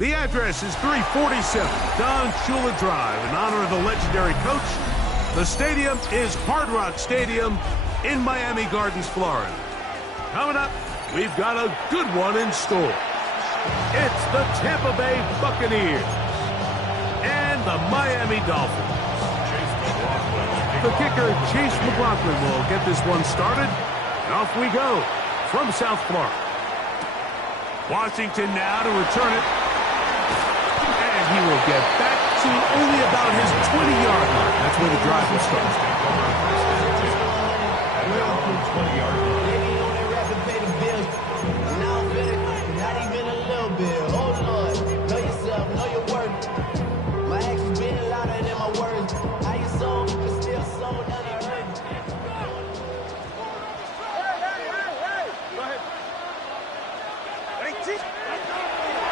The address is 347 Don Shula Drive. In honor of the legendary coach, the stadium is Hard Rock Stadium in Miami Gardens, Florida. Coming up, we've got a good one in store. It's the Tampa Bay Buccaneers and the Miami Dolphins. The kicker, Chase McLaughlin, will get this one started. And off we go from South Florida. Washington now to return it. And he will get back to only about his 20-yard line. That's where the drive will start. 20-yard line.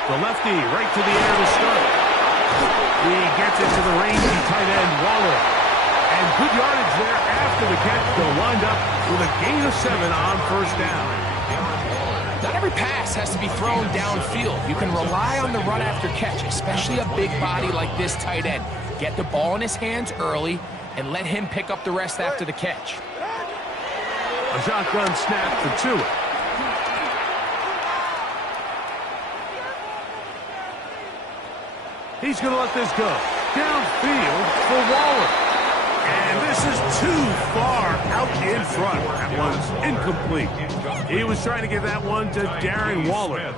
The lefty right to the air to start. He gets it to the rangy tight end, Waller. And good yardage there after the catch. They'll wind up with a gain of 7 on first down. Not every pass has to be thrown downfield. You can rely on the run after catch, especially a big body like this tight end. Get the ball in his hands early and let him pick up the rest after the catch. A shotgun snap for Tua. He's going to let this go. Downfield for Waller. And this is too far out in front. That one's incomplete. He was trying to get that one to Darren Waller.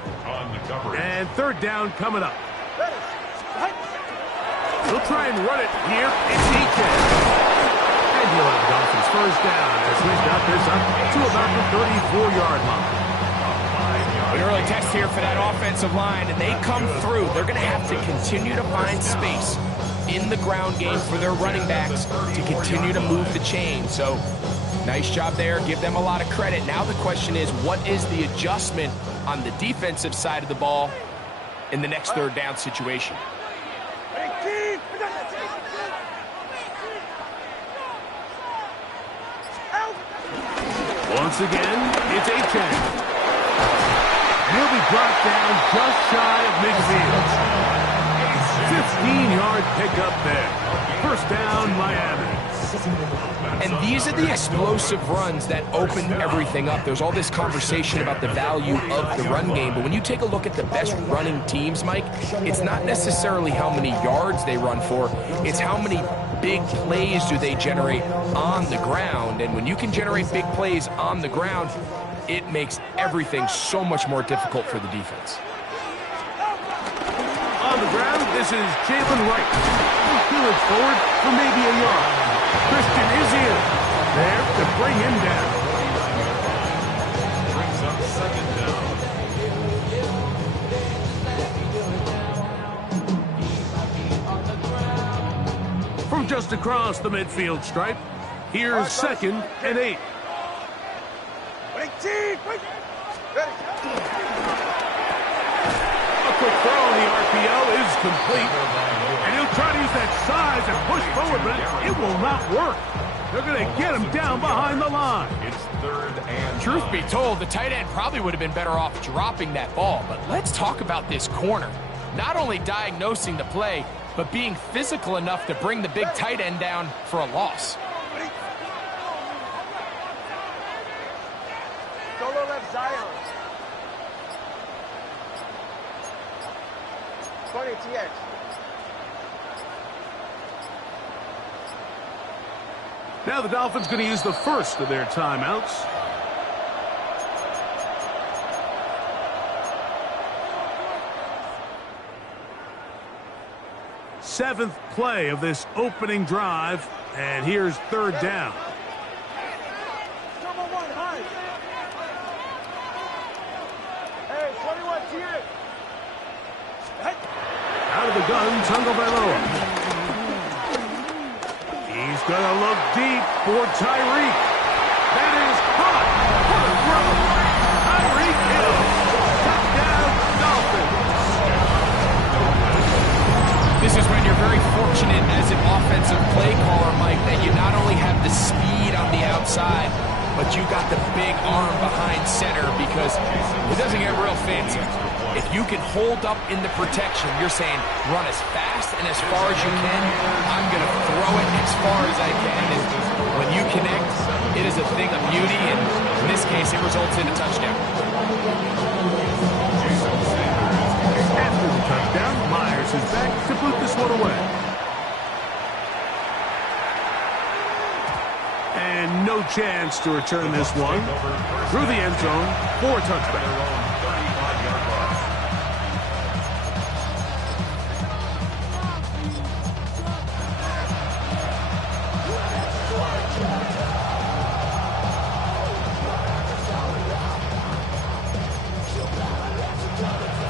And third down coming up. He'll try and run it here. It's EK. And he'll have the Dolphins first down as he's got this up to about the 34-yard line. An early test here for that offensive line, and they come through. They're going to have to continue to find space in the ground game for their running backs to continue to move the chain. So, nice job there. Give them a lot of credit. Now the question is, what is the adjustment on the defensive side of the ball in the next third down situation? Once again, it's A-Chain. He'll be brought down just shy of midfield. 15-yard pickup there. First down, Miami. And these are the explosive runs that open everything up. There's all this conversation about the value of the run game, but when you take a look at the best running teams, Mike, it's not necessarily how many yards they run for, it's how many big plays do they generate on the ground. And when you can generate big plays on the ground, it makes everything so much more difficult for the defense. On the ground, this is Jalen Wright. He looks forward for maybe a yard. Christian is in there to bring him down. Brings up second down. From just across the midfield stripe, here's 2nd and 8. A quick throw on the RPO is complete. And he'll try to use that size and push forward, but it will not work. They're going to get him down behind the line. It's 3rd and... Truth be told, the tight end probably would have been better off dropping that ball. But let's talk about this corner. Not only diagnosing the play, but being physical enough to bring the big tight end down for a loss. Solo left Zion. 20 TX. Now the Dolphins going to use the first of their timeouts. Seventh play of this opening drive, and here's third down. Number 1, high. Hey, 21 TX. Out of the gun, Tagovailoa. He's going to look deep for Tyreek. That is caught. What a throw. Tyreek Hill. Touchdown, Dolphins. This is when you're very fortunate as an offensive play caller, Mike, that you not only have the speed on the outside, but you got the big arm behind center, because it doesn't get real fancy. If you can hold up in the protection, you're saying run as fast and as far as you can. I'm going to throw it as far as I can. And when you connect, it is a thing of beauty, and in this case, it results in a touchdown. After the touchdown, Myers is back to put this one away. And no chance to return this one through the end zone for a touchback.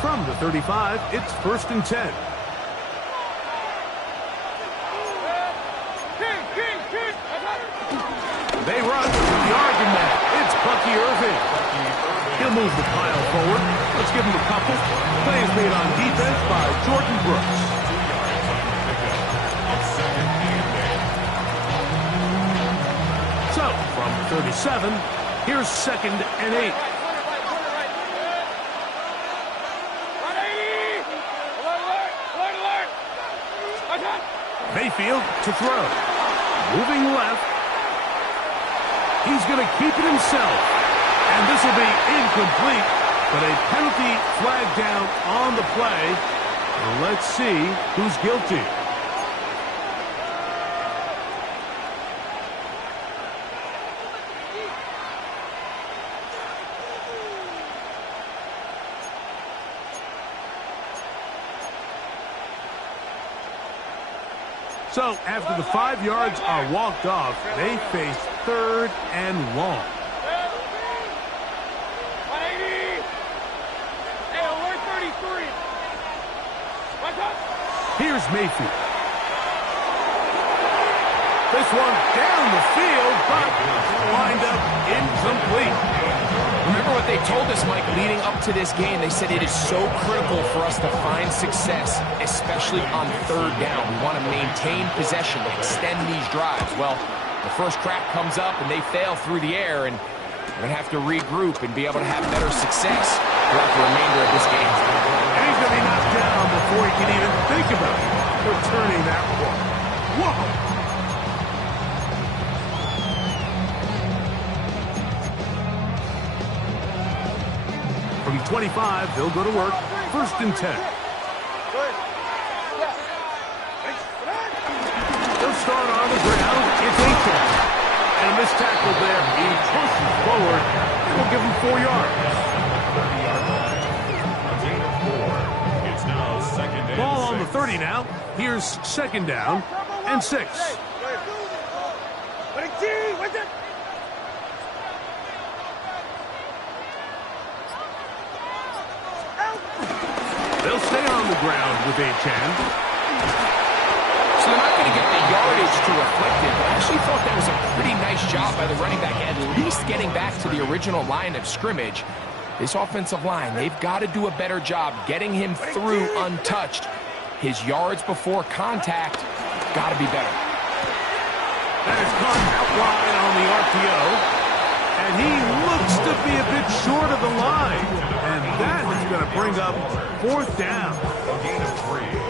From the 35, it's 1st and 10. They run with the argument. It's Bucky Irving. He'll move the pile forward. Let's give him a couple. Play is made on defense by Jordan Brooks. So, from the 37, here's 2nd and 8. Mayfield to throw. Moving left. He's going to keep it himself. And this will be incomplete, but a penalty flag down on the play. And let's see who's guilty. So, after the 5 yards are walked off, they face 3rd and long. 180. Hey, alert 33. Watch out. Here's Mayfield. This one down the field, but lined up incomplete. Remember what they told us, Mike, leading up to this game. They said it is so critical for us to find success, especially on 3rd down. We want to maintain possession, extend these drives. Well, the first crack comes up, and they fail through the air, and we're going to have to regroup and be able to have better success throughout the remainder of this game. And he's going to be knocked down before he can even think about returning that one. Whoa! From 25, they'll go to work. 1st and 10. They'll start on the ground. It's 8 down. And a missed tackle there. He pushes forward. And we'll give him 4 yards. Ball on the 30 now. Here's 2nd down and 6. They'll stay on the ground with Achan. So they're not going to get the yardage to reflect it, but I actually thought that was a pretty nice job by the running back, at least getting back to the original line of scrimmage. This offensive line, they've got to do a better job getting him through untouched. His yards before contact got to be better. That is caught out wide on the RPO. And he looks to be a bit short of the line. And that is going to bring up 4th down.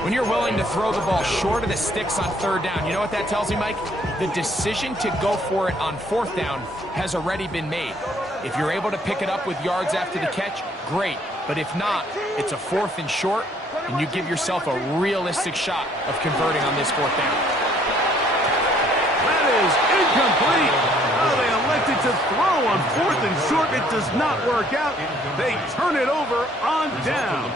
When you're willing to throw the ball short of the sticks on 3rd down, you know what that tells me, Mike? The decision to go for it on 4th down has already been made. If you're able to pick it up with yards after the catch, great. But if not, it's a 4th and short, and you give yourself a realistic shot of converting on this 4th down. That is incomplete. Oh, they elected to throw on 4th and short. It does not work out. They turn it over on down.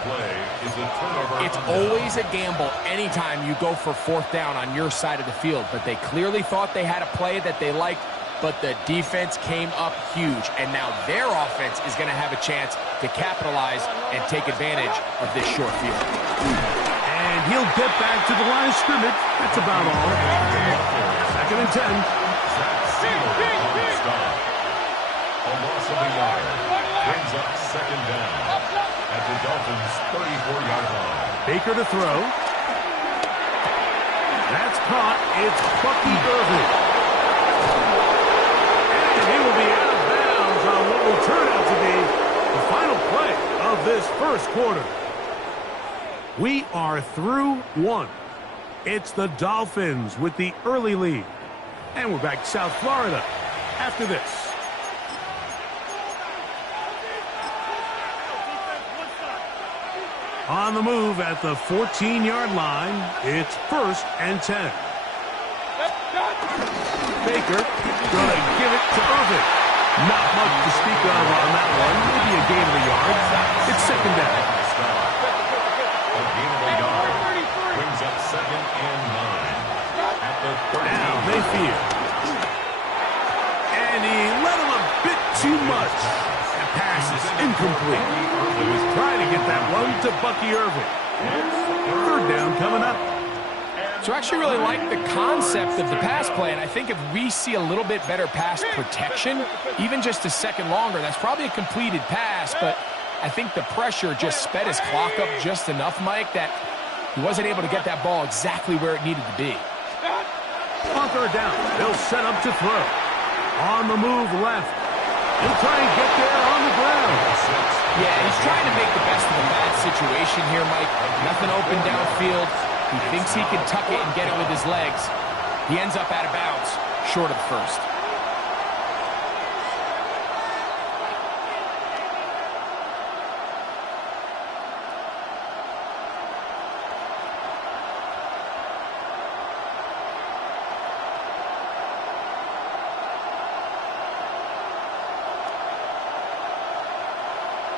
It's always a gamble anytime you go for 4th down on your side of the field, but they clearly thought they had a play that they liked, but the defense came up huge, and now their offense is going to have a chance to capitalize and take advantage of this short field. And he'll get back to the line of scrimmage. That's about all. 2nd and 10. A loss of a yard brings up 2nd down at the Dolphins' 34-yard line. Baker to throw. That's caught. It's Bucky Irving. And he will be out of bounds on what will turn out to be The final play of this first quarter. We are through one. It's the Dolphins with the early lead. And we're back to South Florida after this. On the move at the 14-yard line, it's 1st and 10. Baker going to give it to Irving. Not much to speak of on that one. Maybe a gain of a yard. It's 2nd down. A gain of a yard brings up 2nd and 9 at the 30. Now Mayfield. And he let him a bit too much. That pass is incomplete. He was trying to get that one to Bucky Irving. 3rd down coming up. So I actually really like the concept of the pass play, and I think if we see a little bit better pass protection, even just a second longer, that's probably a completed pass, but I think the pressure just sped his clock up just enough, Mike, that he wasn't able to get that ball exactly where it needed to be. On 3rd down, they'll set up to throw. On the move left. He'll try and get there on the ground. Yeah, he's trying to make the best of a bad situation here, Mike. Nothing open downfield. He thinks he can tuck it and get it with his legs. He ends up out of bounds, short of 1st.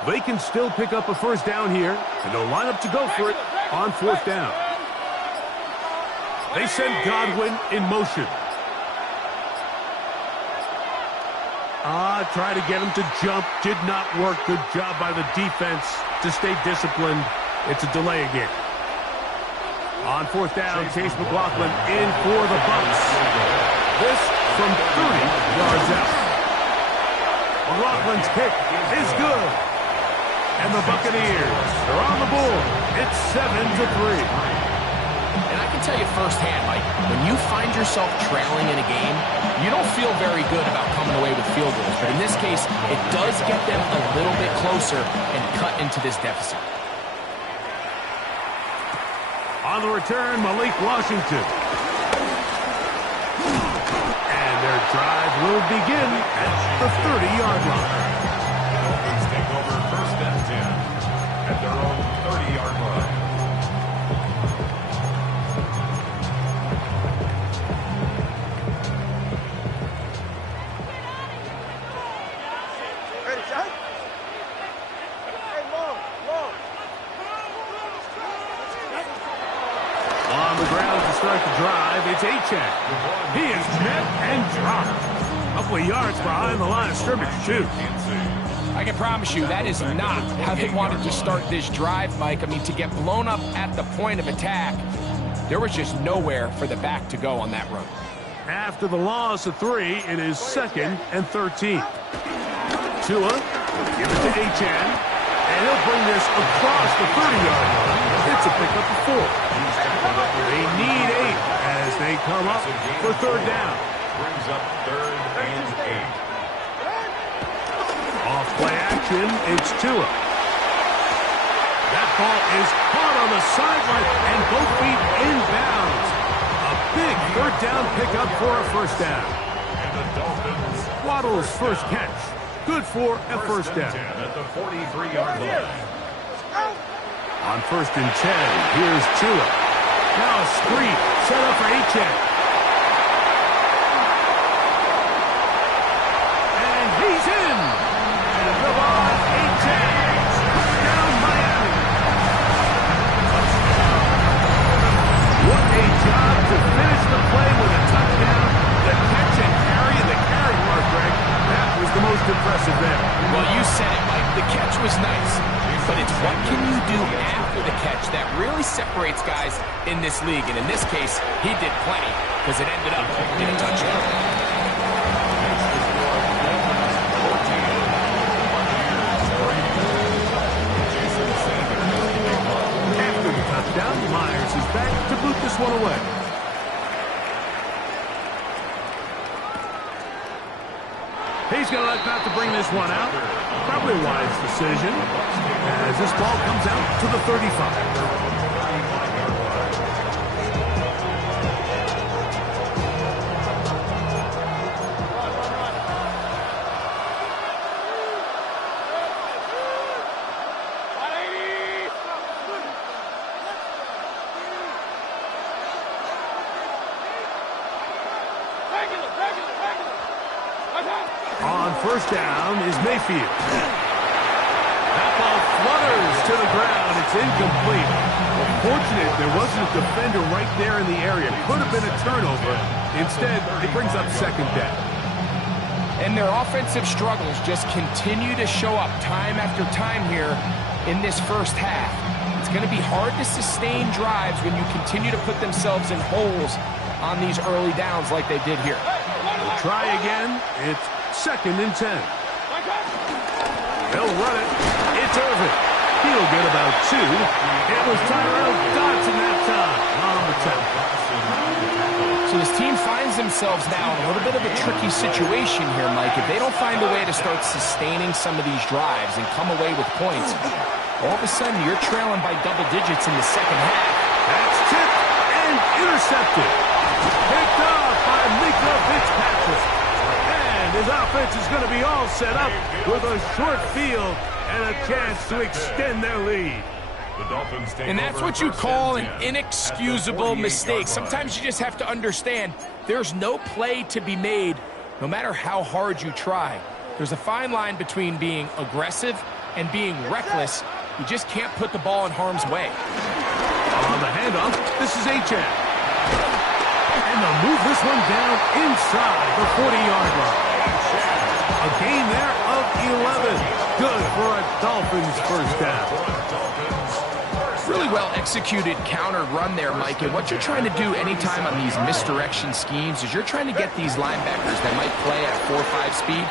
They can still pick up a 1st down here, and they'll line up to go for it on 4th down. They send Godwin in motion. Try to get him to jump. Did not work. Good job by the defense to stay disciplined. It's a delay again. On 4th down, Chase McLaughlin in for the Bucs. This from 30 yards out. McLaughlin's kick is good. And the Buccaneers are on the board. It's 7-3. And I can tell you firsthand, Mike, when you find yourself trailing in a game, you don't feel very good about coming away with field goals. But in this case, it does get them a little bit closer and cut into this deficit. On the return, Malik Washington. And their drive will begin at the 30-yard line. Dolphins take over 1st and 10 at their own 30-yard line. On the ground to start the drive, it's Achane. He is met and dropped. A couple of yards behind the line of scrimmage, too. I can promise you that is not how they wanted to start this drive, Mike. I mean, to get blown up at the point of attack, there was just nowhere for the back to go on that run. After the loss of 3, it is 2nd and 13. Tua, give it to Achane, and he'll bring this across the 30-yard line. It's a pickup of 4. They need 8 as they come up for 3rd down. Brings up 3rd and 8. Off play action, it's Tua. That ball is caught on the sideline and both feet inbounds. A big 3rd down pickup for a 1st down. And the Dolphins. Waddle's first catch. Good for a 1st down. At the 43-yard line. On 1st and 10, here's Tua. Now a screen set up for Achane. And he's in. And the ball, Achane. Touchdown, Miami. What a job to finish the play with a touchdown. The catch and carry, and the carry mark, Greg. That was the most impressive there. Well, you said it, Mike. The catch was nice, but it's what can you do after the catch that really separates guys in this league. And in this case, he did plenty because it ended up in a touchdown. After the touchdown, Myers is back to boot this one away. He's going to elect not to bring this one out. Probably a wise decision as this ball comes out to the 35. On first down is Mayfield. That ball flutters to the ground. It's incomplete. Well, fortunate there wasn't a defender right there in the area. Could have been a turnover. Instead, it brings up second down. And their offensive struggles just continue to show up time after time here in this first half. It's going to be hard to sustain drives when you continue to put themselves in holes on these early downs like they did here. We'll try again. It's 2nd and 10. They'll run it. It's Irvin. He'll get about 2. It was Tyrell Dodson that time on the tackle. So this team finds themselves now in a little bit of a tricky situation here, Mike. If they don't find a way to start sustaining some of these drives and come away with points, all of a sudden you're trailing by double digits in the second half. That's tipped and intercepted. Picked off by Mika Fitzpatrick. And his offense is going to be all set up with a short field and a chance to extend their lead. And that's what you call an inexcusable mistake. Sometimes you just have to understand there's no play to be made no matter how hard you try. There's a fine line between being aggressive and being reckless. You just can't put the ball in harm's way. On the handoff, this is Achane. And they'll move this one down inside the 40-yard line. A gain there of 11. Good for a Dolphins first down. Really well executed counter run there, Mike. And what you're trying to do anytime on these misdirection schemes is you're trying to get these linebackers that might play at a 4-5 speed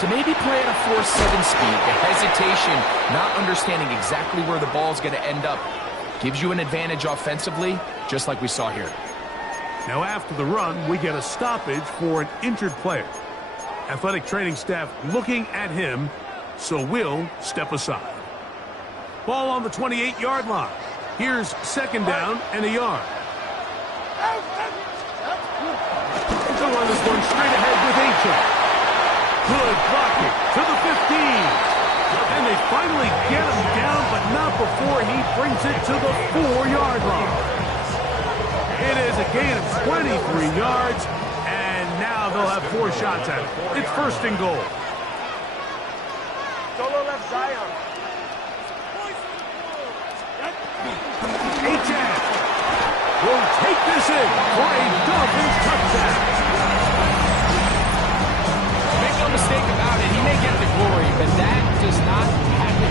to maybe play at a 4-7 speed. The hesitation, not understanding exactly where the ball's going to end up, gives you an advantage offensively, just like we saw here. Now after the run, we get a stoppage for an injured player. Athletic training staff looking at him, so we'll step aside. Ball on the 28-yard line. Here's 2nd down and a yard. They'll run this one straight ahead with Achane. Good blocking to the 15. And they finally get him down, but not before he brings it to the 4-yard line. It is a gain of 23 yards, and now they'll have 4 shots at it. It's 1st and goal. Solo left Zion. Achane will take this in for a Dolphins touchdown. Make no mistake about it, he may get the glory, but that does not happen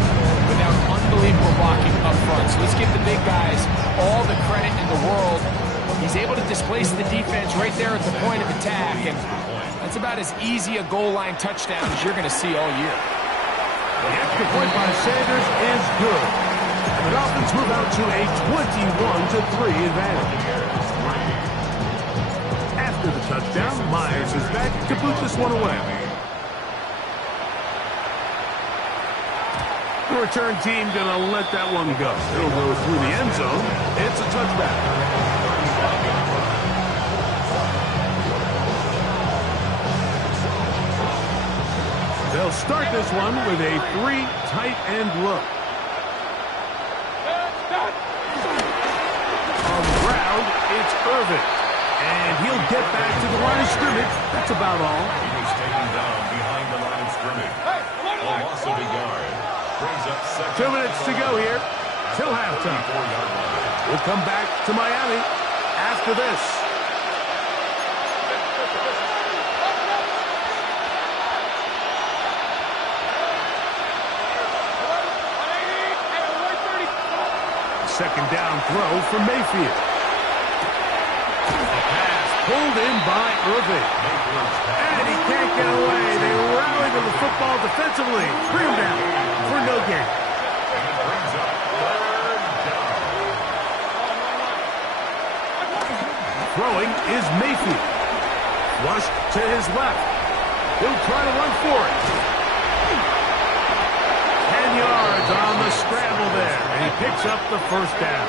without unbelievable blocking up front. So let's give the big guys all the credit in the world. He's able to displace the defense right there at the point of attack, and that's about as easy a goal line touchdown as you're going to see all year. The extra point by Sanders is good. And the Dolphins move out to a 21-3 advantage. After the touchdown, Myers is back to boot this one away. The return team going to let that one go. It'll go through the end zone. It's a touchback. They'll start this one with a 3 tight end look. On the ground, it's Irvin. And he'll get back to the line of scrimmage. That's about all. He was taken down behind the line of scrimmage. A loss of a yard. Brings up 2 minutes to go here till halftime. We'll come back to Miami after this. Second down throw from Mayfield. A pass pulled in by Irvin. And he can't get away. They rally to the football defensively. Bring him down for no gain. Throwing is Mayfield. Flushed to his left. He'll try to run for it. 10 yards on the scramble there, and he picks up the first down.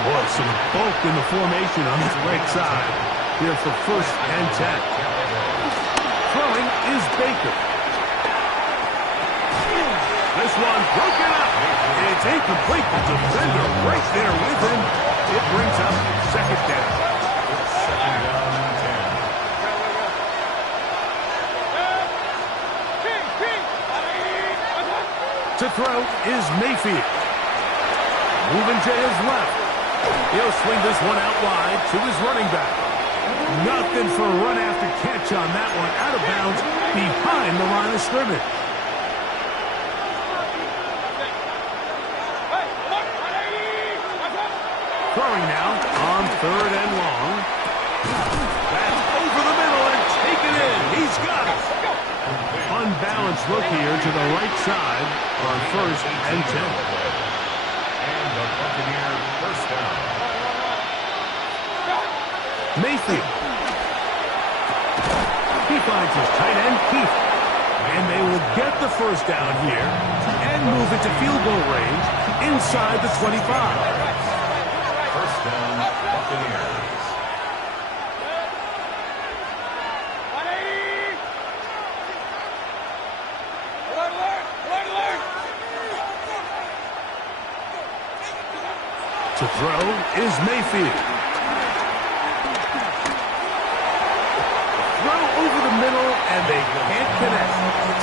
Boy, some bulk in the formation on his right side here for 1st and 10. Throwing is Baker. This one broken up. It's incomplete. The defender right there with him. It brings up 2nd down. 2nd down and 10. To throw is Mayfield. Moving to his left. He'll swing this one out wide to his running back. Nothing for a run after catch on that one. Out of bounds behind the line of scrimmage. Throwing now on 3rd and long. That's over the middle and taken in. He's got it. Unbalanced look here to the right side on 1st and 10. And the Buccaneer 1st down. Mayfield. He finds his tight end, Keith. And they will get the 1st down here and move it to field goal range inside the 25. 1st down, Buccaneers. To throw is Mayfield. Throw over the middle, and they can't connect.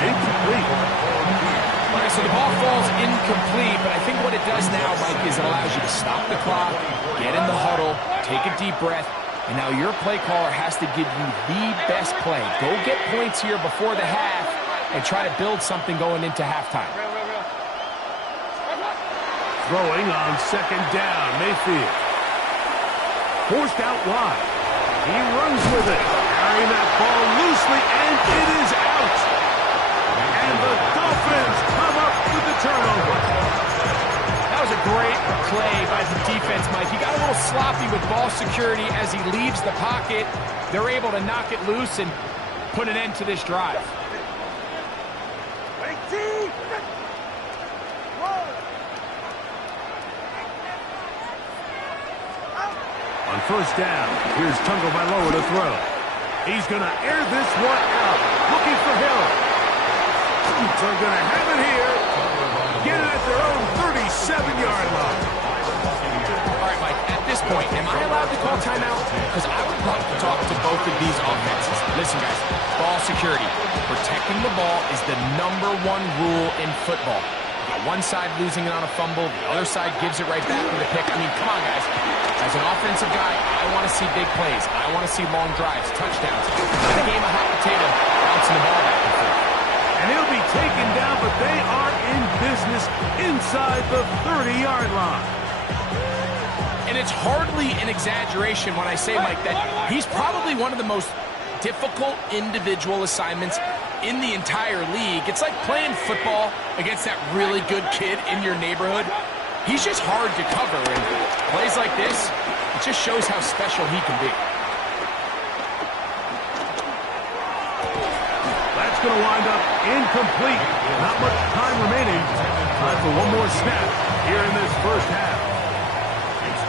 Incomplete. All right, so the ball falls incomplete, but I think what it does now, Mike, is it allows you to stop the clock, get in the huddle, take a deep breath, and now your play caller has to give you the best play. Go get points here before the half and try to build something going into halftime. Throwing on 2nd down, Mayfield. Forced out wide. He runs with it. Carrying that ball loosely, and it is out. And the Dolphins come up with the turnover. That was a great play by the defense, Mike. He got a little sloppy with ball security as he leaves the pocket. They're able to knock it loose and put an end to this drive. On 1st down, here's Tagovailoa to throw. He's going to air this one out, looking for Hill. So they're going to have it here. Get it at their own 37-yard line. All right, Mike, at this point, am I allowed to call timeout? Because I would love to talk to both of these offenses. Listen, guys, ball security. Protecting the ball is the #1 rule in football. One side losing it on a fumble, the other side gives it right back with a pick. I mean, come on, guys. As an offensive guy, I want to see big plays. I want to see long drives, touchdowns. Not a game of hot potato, bouncing the ball back and forth. And he'll be taken down, but they are in business inside the 30-yard line. And it's hardly an exaggeration when I say, Mike, that he's probably one of the most difficult individual assignments in the entire league. It's like playing football against that really good kid in your neighborhood. He's just hard to cover, and plays like this, it just shows how special he can be. That's going to wind up incomplete. Not much time remaining. Time for one more snap here in this 1st half.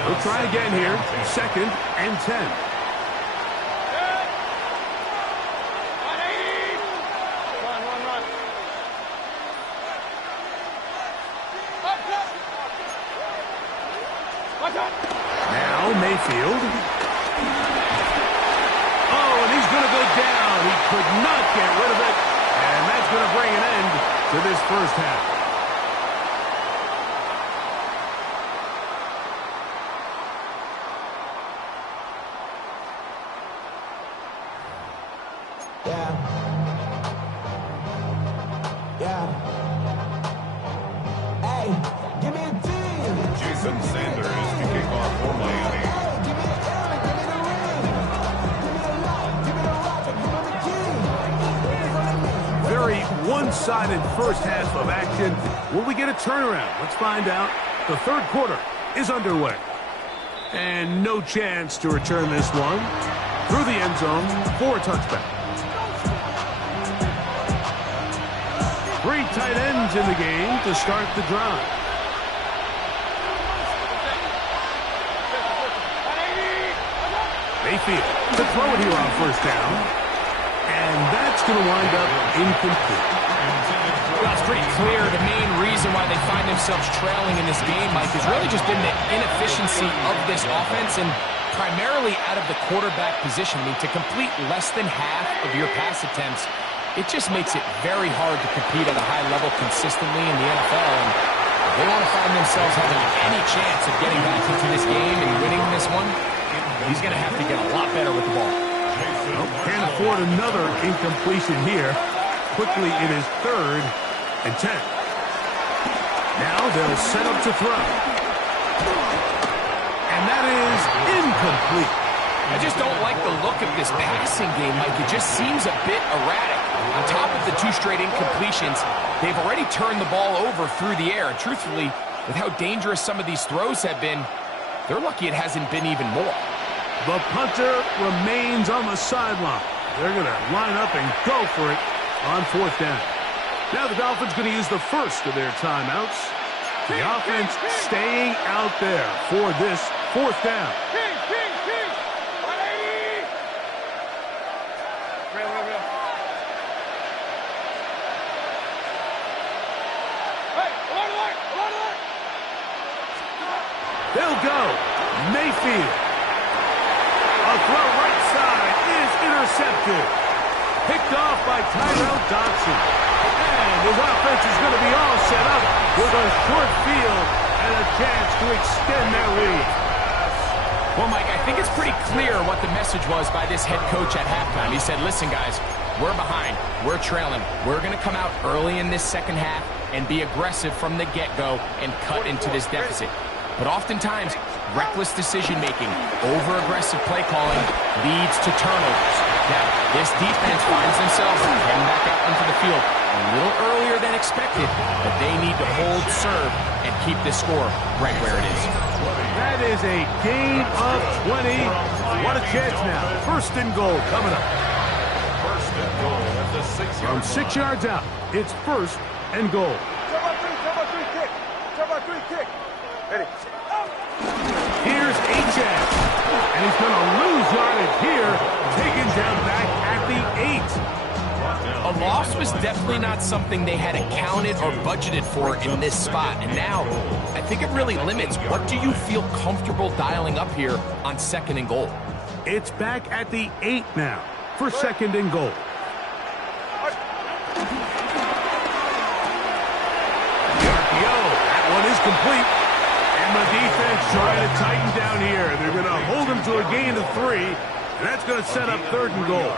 We'll try again here. 2nd and 10. Now Mayfield. Oh, and he's going to go down. He could not get rid of it. And that's going to bring an end to this 1st half. Sanders to kick off for Miami. Very one-sided 1st half of action. Will we get a turnaround? Let's find out. The 3rd quarter is underway. And no chance to return this one through the end zone for a touchback. Three tight ends in the game to start the drive. Mayfield to throw it here on first down. And that's going to wind up incomplete. Well, it's pretty clear the main reason why they find themselves trailing in this game, Mike, has really just been the inefficiency of this offense and primarily out of the quarterback position. I mean, to complete less than half of your pass attempts, it just makes it very hard to compete at a high level consistently in the NFL. And if they want to find themselves having any chance of getting back into this game and winning this one, he's going to have to get a lot better with the ball. Well, can't afford another incompletion here. Quickly, it is 3rd and 10. Now they'll set up to throw. And that is incomplete. I just don't like the look of this passing game, Mike. It just seems a bit erratic. On top of the 2 straight incompletions, they've already turned the ball over through the air. Truthfully, with how dangerous some of these throws have been, they're lucky it hasn't been even more. The punter remains on the sideline. They're going to line up and go for it on 4th down. Now the Dolphins going to use the first of their timeouts. The offense staying out there for this 4th down. They'll go. Mayfield. A throw right side is intercepted. Picked off by Tyrell Dodson. And his offense is going to be all set up with a short field and a chance to extend their lead. Well, Mike, I think it's pretty clear what the message was by this head coach at halftime. He said, listen, guys, we're behind. We're trailing. We're going to come out early in this second half and be aggressive from the get-go and cut into this deficit. But oftentimes, reckless decision-making, over-aggressive play calling leads to turnovers. Now, this defense finds themselves heading back out into the field a little earlier than expected, but they need to hold serve and keep this score right where it is. That is a gain of 20. What a chance now. 1st and goal coming up. 1st and goal at the 6-yard line. From 6 yards out, it's 1st and goal. Here's H.S. And he's going to lose yardage here, taken down back at the 8. A loss was definitely not something they had accounted or budgeted for in this spot. And now, I think it really limits what do you feel comfortable dialing up here on 2nd and goal. It's back at the 8 now for 2nd and goal. The RPO, that one is complete. And the defense trying to tighten down here. They're going to hold him to a gain of 3. And that's going to set up 3rd and goal.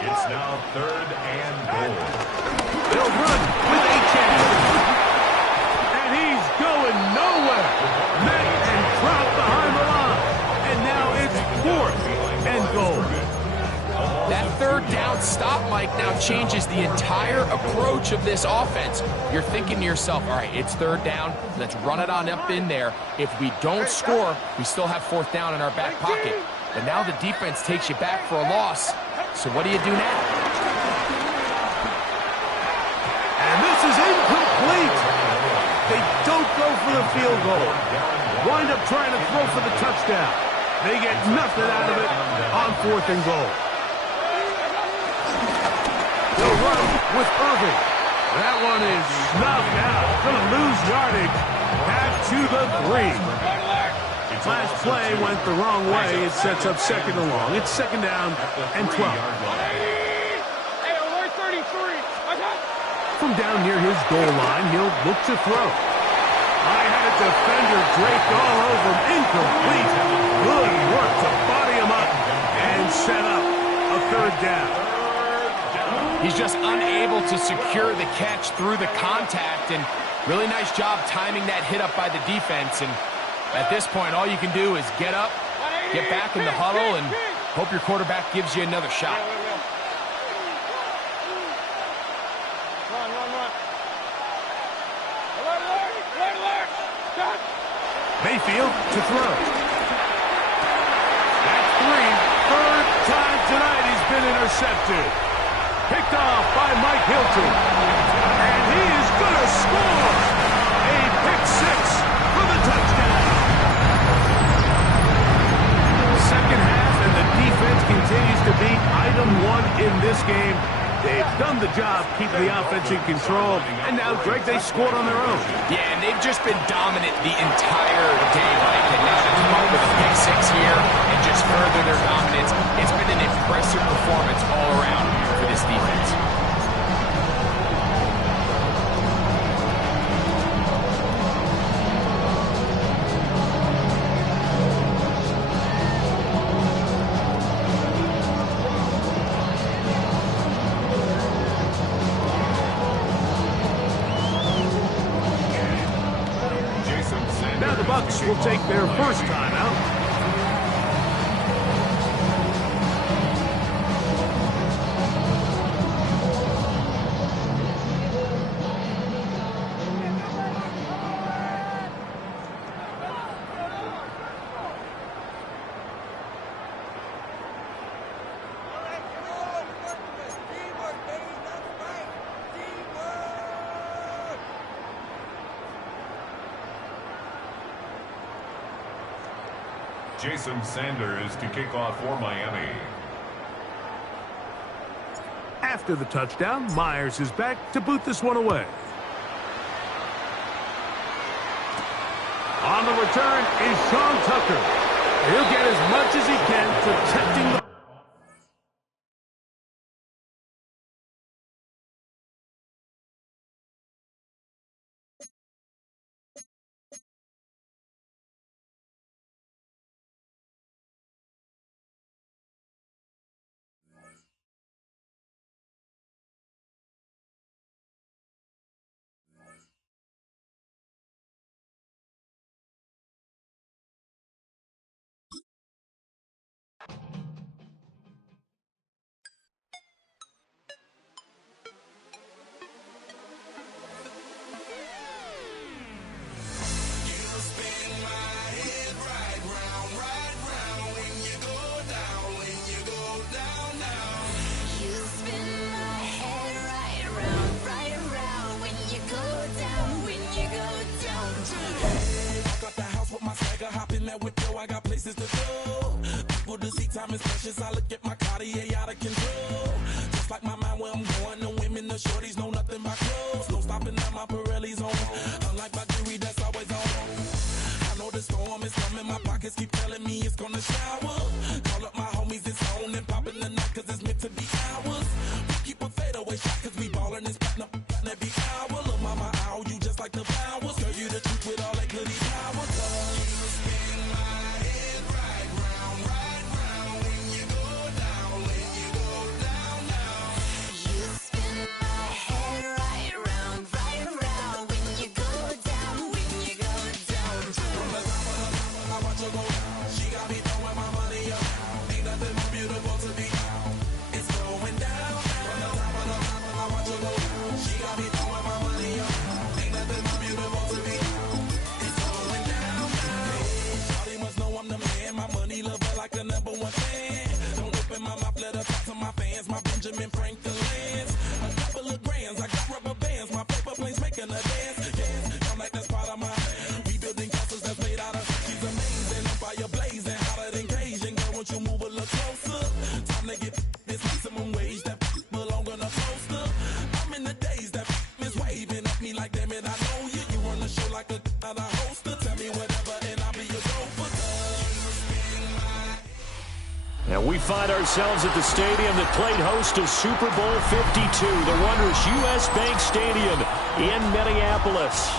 It's now 3rd and goal. They'll run with H.S. And he's going nowhere. Met and dropped behind the line. And now it's 4th and goal. That 3rd down stop, Mike, now changes the entire approach of this offense. You're thinking to yourself, all right, it's 3rd down. Let's run it on up in there. If we don't score, we still have 4th down in our back pocket. But now the defense takes you back for a loss. So what do you do now? And this is incomplete. They don't go for the field goal. Wind up trying to throw for the touchdown. They get nothing out of it on 4th and goal. They'll run with Irving. That one is snuffed out. Going to lose yardage. Back to the 3. Last play went the wrong way. It sets up 2nd and long. It's 2nd down and 12. Hey, alert 33. From down near his goal line, he'll look to throw. I had a defender draped all over him. Incomplete. Good work to body him up and set up a 3rd down. He's just unable to secure the catch through the contact, and really nice job timing that hit up by the defense. And at this point, all you can do is get up, get back in the huddle, and hope your quarterback gives you another shot. Run. Alert. Mayfield to throw. That's 3. 3rd time tonight he's been intercepted. Picked off by Mike Hilton. And scores! A pick six for the touchdown. Second half, and the defense continues to be item one in this game. They've done the job keeping the offense in control, and now, Greg, they scored on their own. Yeah, and they've just been dominant the entire day, Mike. And now to come up with a pick six here and just further their dominance, it's been an impressive performance all around for this defense. Now the Bucs will take their first time out. Jason Sanders to kick off for Miami. After the touchdown, Myers is back to boot this one away. On the return is Sean Tucker. He'll get as much as he can protecting the... I got places to go. People to see, time is precious. I look at my Cartier out of control. Just like my mind where I'm going. The women, the shorties know nothing but clothes. No stopping at my Pirelli's on. Unlike my jewelry that's always on. I know the storm is coming. My pockets keep telling me it's gonna shower. Call up my homies, it's on and popping the night cause it's meant to be ours. We keep a fadeaway shot cause we ballin' and spittin' up every hour. Look mama, ow, you just like the flowers. Girl, you the truth with all that goody power. And we find ourselves at the stadium that played host to Super Bowl 52, the wondrous U.S. Bank Stadium in Minneapolis.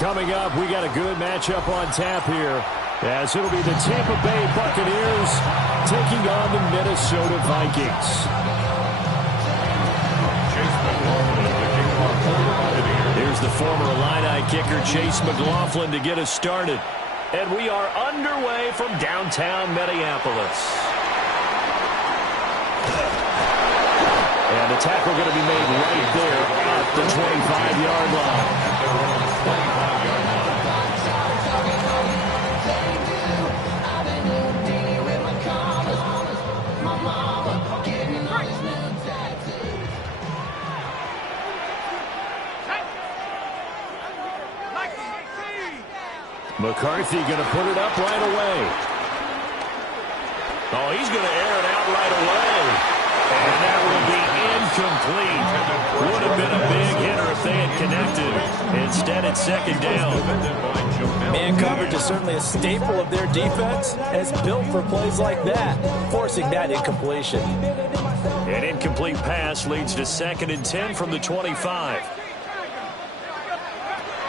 Coming up, we got a good matchup on tap here, as it'll be the Tampa Bay Buccaneers taking on the Minnesota Vikings. Here's the former Illini kicker, Chase McLaughlin, to get us started. And we are underway from downtown Minneapolis. And the tackle going to be made right there at the 25-yard line. McCarthy going to put it up right away. Oh, he's going to air it out right away. And that will be incomplete. Would have been a big hitter if they had connected. Instead, it's second down. Man coverage is certainly a staple of their defense, and it's built for plays like that, forcing that incompletion. An incomplete pass leads to 2nd and 10 from the 25.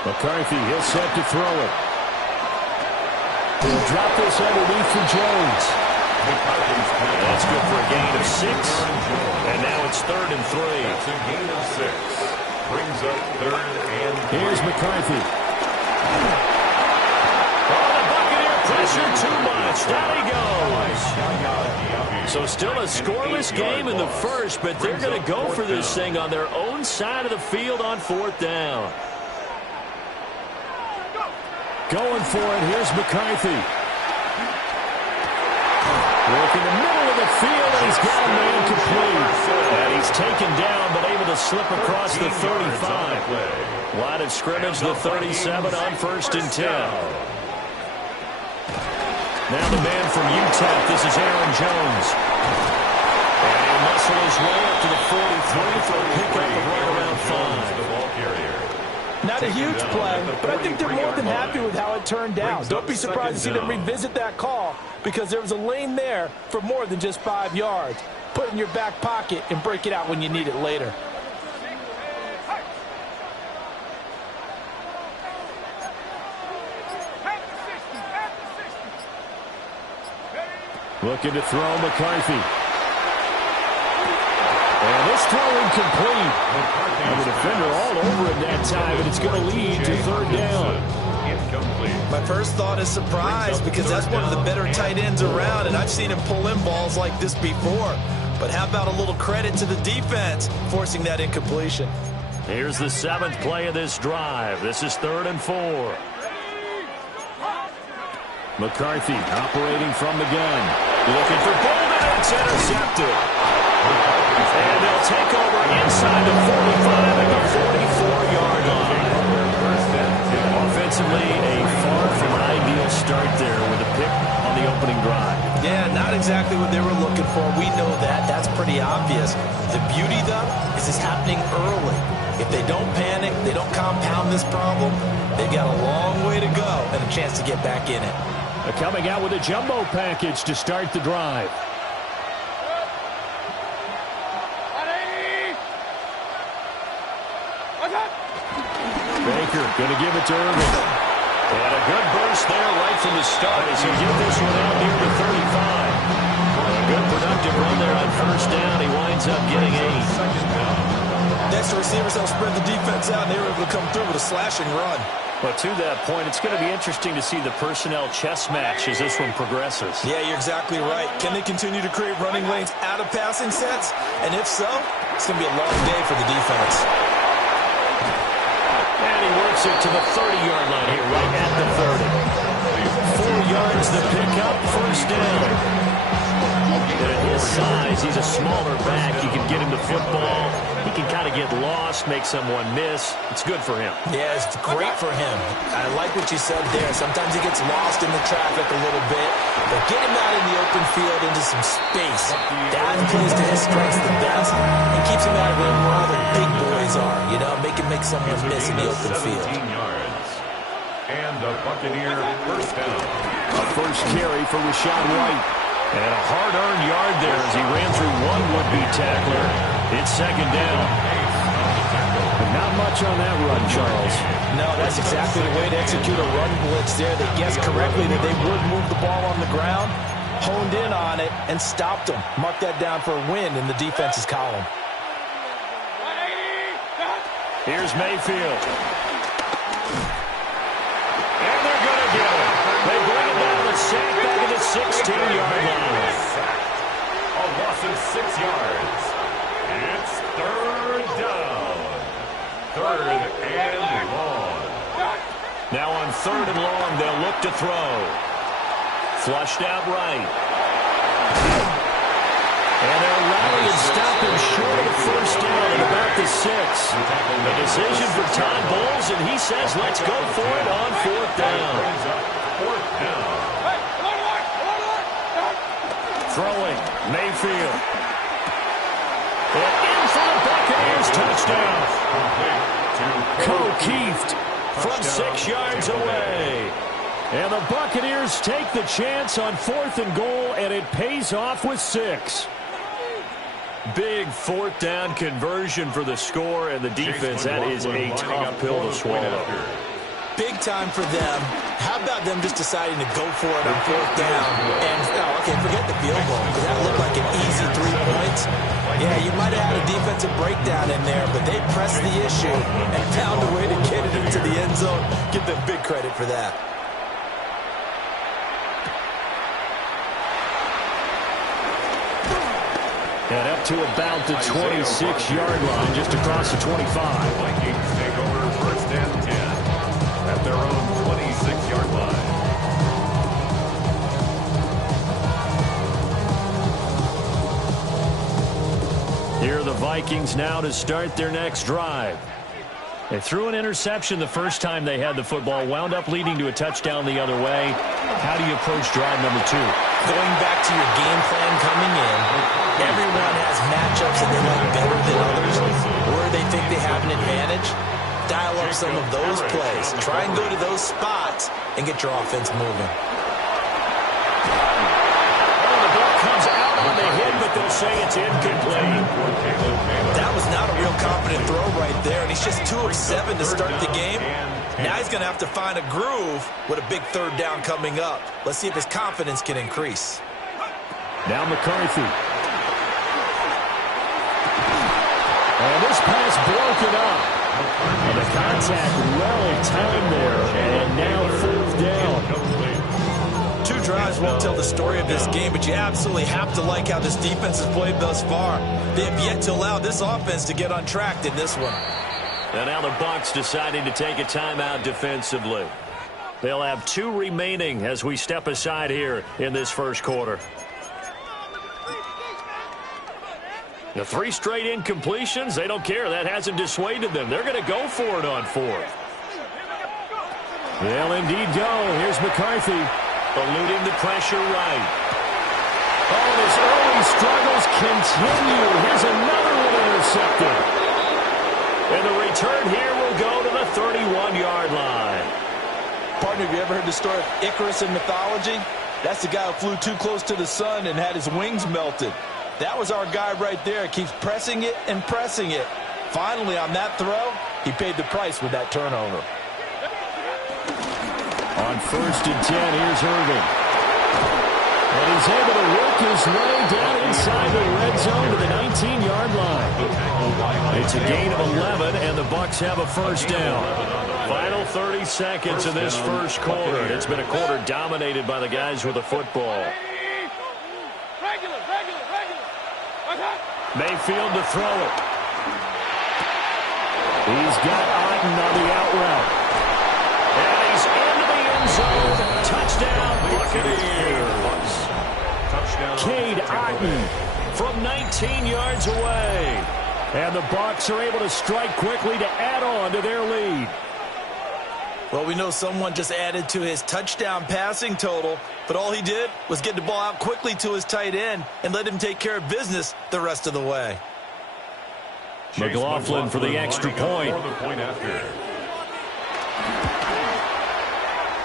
McCarthy, he'll set to throw it. He'll drop this underneath for Jones. That's good for a gain of 6. And now it's 3rd and 3. That's a gain of 6. Brings up 3rd and 3. Here's McCarthy. Oh, the Buccaneer pressure too much. Down he goes. So still a scoreless game in the first, but they're going to go for this thing on their own side of the field on 4th down. Going for it. Here's McCarthy. Work in the middle of the field, and he's got a man complete. And he's taken down, but able to slip across the 35. Line of scrimmage, the 37 on 1st and 10. Now the man from UTEP, this is Aaron Jones. And he'll muscle his way up to the 43 for a pickup of right around 5. The ball carrier. Not a huge play, but I think they're more than happy with how it turned out. Don't be surprised to see them revisit that call, because there was a lane there for more than just 5 yards. Put it in your back pocket and break it out when you need it later. Looking to throw McCarthy. And this throw incomplete. And the defender all over it that time, and it's going to lead to 3rd down. Incomplete. My first thought is surprise, because that's one of the better tight ends around, and I've seen him pull in balls like this before. But how about a little credit to the defense forcing that incompletion? Here's the 7th play of this drive. This is 3rd and 4. McCarthy operating from the gun. Looking for Bolden. It's intercepted. And they'll take over inside the 45 at the 44-yard line. Offensively, a far from ideal start there with a pick on the opening drive. Yeah, not exactly what they were looking for. We know that. That's pretty obvious. The beauty, though, is it's happening early. If they don't panic, they don't compound this problem, they've got a long way to go and a chance to get back in it. Coming out with a jumbo package to start the drive. Baker going to give it to Irving. And a good burst there right from the start as he get this one out near the 35. A good productive run there on 1st down. He winds up getting 8. Next, the receivers help spread the defense out, and they were able to come through with a slashing run. But to that point, it's going to be interesting to see the personnel chess match as this one progresses. Yeah, you're exactly right. Can they continue to create running lanes out of passing sets? And if so, it's going to be a long day for the defense. And he works it to the 30-yard line here, right at the 30. 4 yards the pickup, 1st down. And at his size, he's a smaller back. You can get him the football. He can kind of get lost, make someone miss. It's good for him. Yeah, it's great for him. I like what you said there. Sometimes he gets lost in the traffic a little bit, but get him out in the open field into some space. That plays to his strengths the best and keeps him out of where all the big boys are, you know, make someone miss in the open field. Yards. And the Buccaneer 1st down. A first carry for Rashad White. And a hard-earned yard there as he ran through one would-be tackler. It's 2nd down. Not much on that run, Charles. No, that's exactly the way to execute a run blitz there. They guessed correctly that they would move the ball on the ground, honed in on it, and stopped them. Mark that down for a win in the defense's column. Here's Mayfield. And they're going to get it. They bring it down and sack back at the 16-yard line. A loss of 6 yards. It's 3rd down. 3rd and long. Now on 3rd and long, they'll look to throw. Flushed out right. And they'll rally and stop him short of the 1st down at about the The decision for Todd Bowles, and he says let's go for it on 4th down. Throwing, Mayfield. And in for the Buccaneers touchdown. O'Keefe from 6 yards away. And the Buccaneers take the chance on 4th and goal, and it pays off with 6. Big 4th down conversion for the score, and the defense, that is a tough pill to swallow. Big time for them. How about them just deciding to go for it on 4th down? And, okay, forget the field goal, because that looked like an easy 3 points. Yeah, you might have had a defensive breakdown in there, but they pressed the issue and found a way to get it into the end zone. Give them big credit for that. And up to about the 26-yard line, just across the 25. Vikings take over 1st and 10 at their own 26-yard line. Here are the Vikings now to start their next drive. They threw an interception the first time they had the football, wound up leading to a touchdown the other way. How do you approach drive number 2? Going back to your game plan coming in, everyone has matchups that they like better than others, or they think they have an advantage. Dial up some of those plays. Try and go to those spots and get your offense moving. Oh, the ball comes out on the hit, but they'll say it's incomplete. That was not a real confident throw right there, and he's just 2 of 7 to start the game. Now he's going to have to find a groove with a big 3rd down coming up. Let's see if his confidence can increase. Now McCarthy. And this pass broken up. And the contact well timed there, and now 4th down. 2 drives won't tell the story of this game, but you absolutely have to like how this defense has played thus far. They have yet to allow this offense to get on track in this one. And now the Bucs deciding to take a timeout defensively. They'll have 2 remaining as we step aside here in this first quarter. The 3 straight incompletions, they don't care. That hasn't dissuaded them. They're going to go for it on 4th. They'll indeed go. Here's McCarthy, eluding the pressure right. Oh, his early struggles continue. Here's another one intercepted. And the return here will go to the 31-yard line. Partner, have you ever heard the story of Icarus in mythology? That's the guy who flew too close to the sun and had his wings melted. That was our guy right there. Keeps pressing it and pressing it. Finally, on that throw, he paid the price with that turnover. On 1st and 10, here's Irving. And he's able to work his way down inside the red zone to the 19-yard line. It's a gain of 11, and the Bucs have a 1st down. Final 30 seconds of this first quarter. It's been a quarter dominated by the guys with the football. Mayfield to throw it. He's got Otten on the out route. And he's into the end zone. Touchdown, Buccaneers. Cade Otten from 19 yards away. And the Bucs are able to strike quickly to add on to their lead. Well, we know someone just added to his touchdown passing total, but all he did was get the ball out quickly to his tight end and let him take care of business the rest of the way. McLaughlin for the extra point.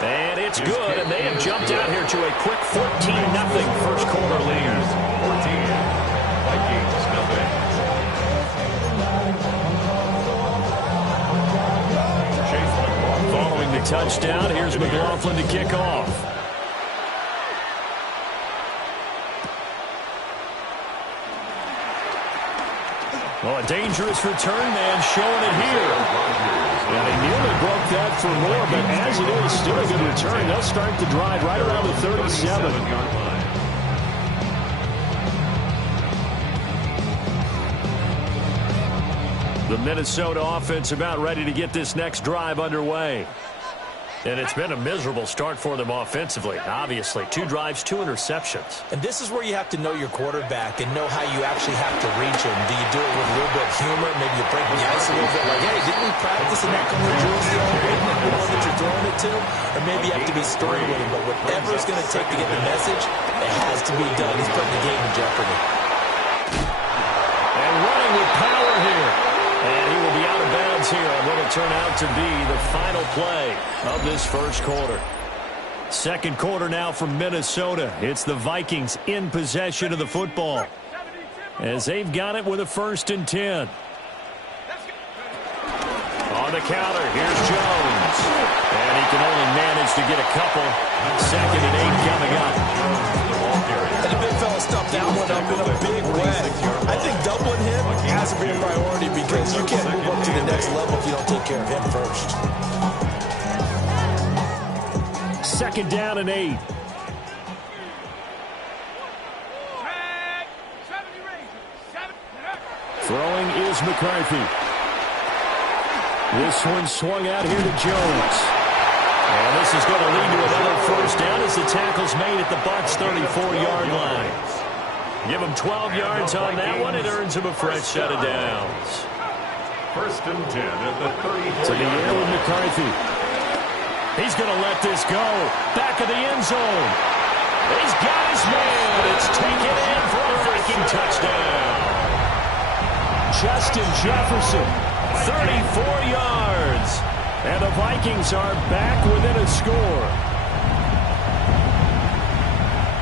And it's good, and they have jumped out here to a quick 14-0 first quarter lead. 14, Vikings nothing. Following the touchdown, here's McLaughlin to kick off. Well, a dangerous return man showing it here. And they nearly broke that for more, but as it is, still a good return. They'll start the drive right around the 37-yard line. The Minnesota offense about ready to get this next drive underway. And it's been a miserable start for them offensively, obviously. 2 drives, 2 interceptions. And this is where you have to know your quarterback and know how you actually have to reach him. Do you do it with a little bit of humor? Maybe you break the ice a little bit like, hey, didn't we practice in that color jersey already? Like the one that you're throwing it to? Or maybe you have to be stern with him. But whatever it's going to take to get the message, it has to be done. He's putting the game in jeopardy. And running with power here. And he will be out of bounds here on what will turn out to be the final play of this first quarter. Second quarter now from Minnesota. It's the Vikings in possession of the football as they've got it with a 1st and 10. On the counter, here's Jones. And he can only manage to get a couple. 2nd and 8 coming up. And the big fella stuffed that one up in a big way. I think doubling him has to be a priority because you can't move up to the next level if you don't take care of him first. 2nd down and 8. Throwing is McCarthy. This one swung out here to Jones. And this is going to lead to another 1st down as the tackle's made at the Bucs' 34-yard line. Give him 12 yards on that one. It earns him a fresh set of downs. 1st and 10 at the 34. To the air with McCarthy. He's going to let this go. Back of the end zone. He's got his man. It's taken in for a Viking touchdown. Justin Jefferson, 34 yards. And the Vikings are back within a score.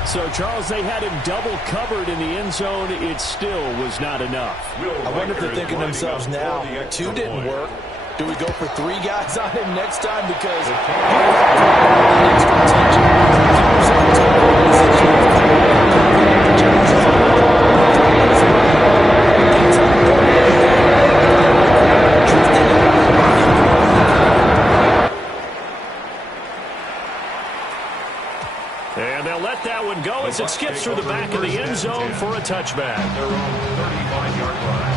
So, Charles, they had him double covered in the end zone. It still was not enough. I wonder if they're thinking to themselves now, 2 didn't work. Do we go for 3 guys on him next time? Because and they'll let that one go as it skips through the back of the end zone for a touchback. Their own 35-yard line.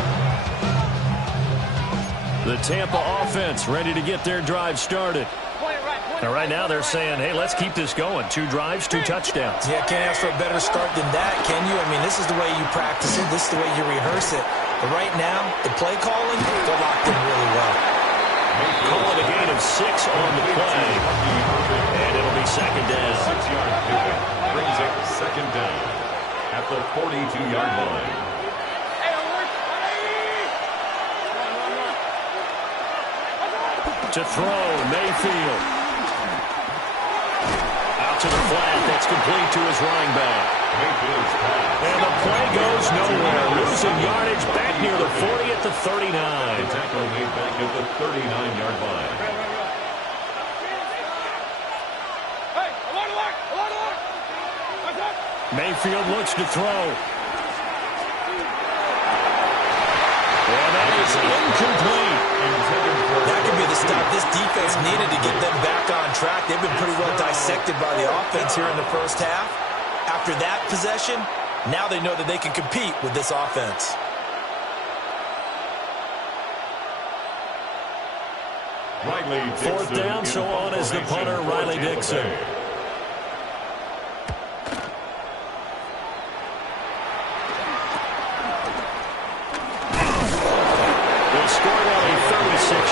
The Tampa offense ready to get their drive started. And right now they're saying, hey, let's keep this going. 2 drives, 2 touchdowns. yeah, can't ask for a better start than that, can you? I mean, this is the way you practice it. This is the way you rehearse it. But right now, the play calling, they're locked in really well. Calling a gain of 6 on the play. And it'll be 2nd down. 6-yard pickup brings up 2nd down at the 42-yard line. To throw, Mayfield. Out to the flat, that's complete to his running back. And the play goes nowhere. Losing yardage back near the 40 at the 39. The tackle made back at the 39-yard line. Mayfield looks to throw. And that is incomplete. That could be the stop this defense needed to get them back on track. They've been pretty well dissected by the offense here in the first half. After that possession, now they know that they can compete with this offense. Fourth down, so on is the punter, Riley Dixon.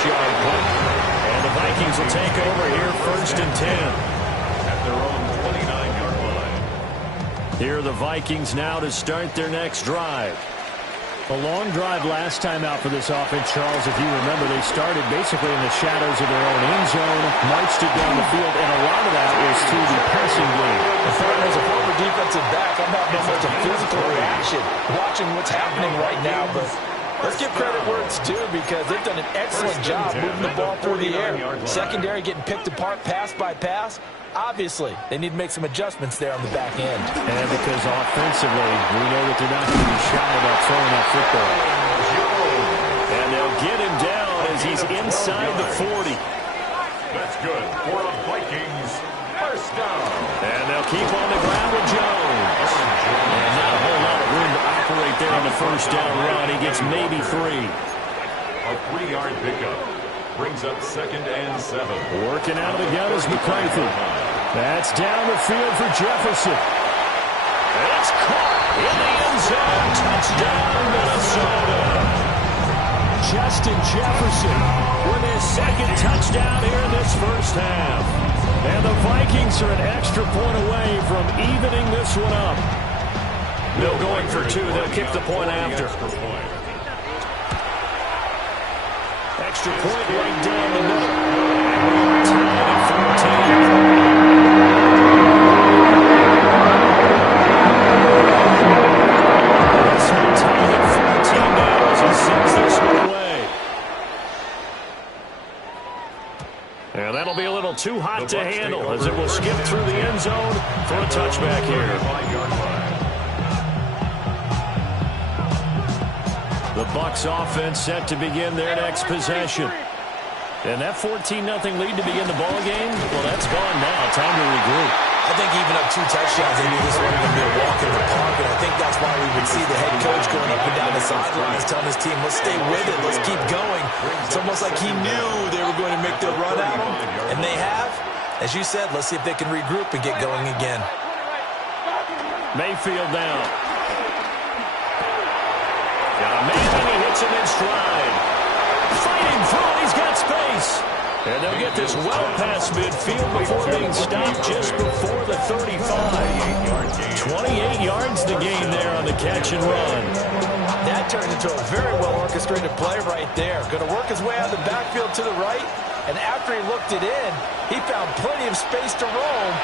And the Vikings will take over here 1st and 10. At their own 29-yard line. Here are the Vikings now to start their next drive. A long drive last time out for this offense, Charles. If you remember, they started basically in the shadows of their own end zone, marched it down the field, and a lot of that was through the passing game. As a former defensive back, I'm having such a physical reaction watching what's happening right now, but let's give credit where it's due because they've done an excellent job moving the ball through the air. Secondary getting picked apart pass by pass. Obviously, they need to make some adjustments there on the back end. And because offensively, we know that they're not going to be shy about throwing that football. And they'll get him down as he's inside the 40. That's good for the Vikings. 1st down. And they'll keep on the ground with Jones. And not a whole lot of room to operate there on the 1st down run. He gets maybe 3. A 3-yard pickup. Brings up 2nd and 7. Working out of the gun is McCarthy. That's down the field for Jefferson. It's caught in the end zone. Touchdown, Minnesota. Justin Jefferson with his 2nd touchdown here in this first half. And the Vikings are an extra point away from evening this one up. No going for 2. They'll kick the point after. Extra point right down the middle. Tied at 14. This one tied at 14 now as he sends this one away. And that'll be a little too hot to handle as it will skip through the end zone for a touchback here. The Bucs offense set to begin their next possession. And that 14-0 lead to begin the ball game, well, that's gone now. Time to regroup. I think even up 2 touchdowns, they knew this one was going to be a walk in the park, and I think that's why we would see the head coach going up and down the sidelines telling his team, let's stay with it, let's keep going. It's almost like he knew they were going to make the run at him, and they have. As you said, let's see if they can regroup and get going again. Mayfield down. Got a man, and he hits him in stride. Fighting through, he's got space. And they'll get this well past midfield before being stopped just before the 35. 28 yards the gain there on the catch and run. That turned into a very well-orchestrated play right there. Going to work his way out of the backfield to the right, and after he looked it in, he found plenty of space to roam.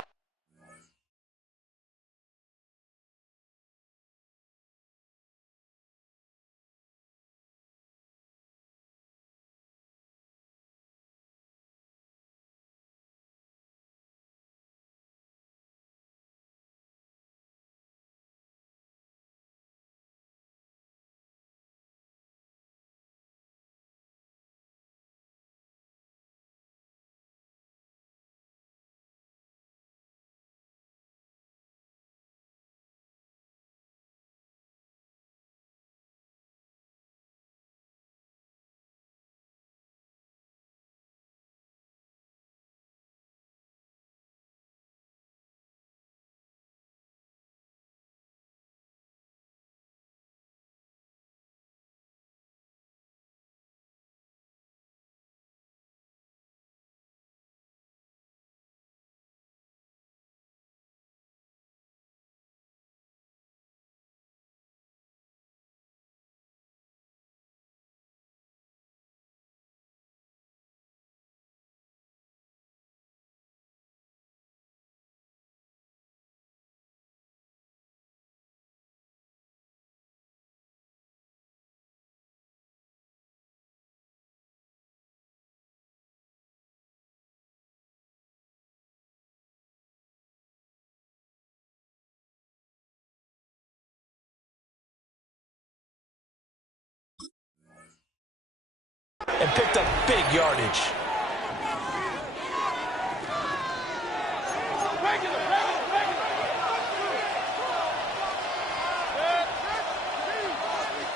And picked up big yardage.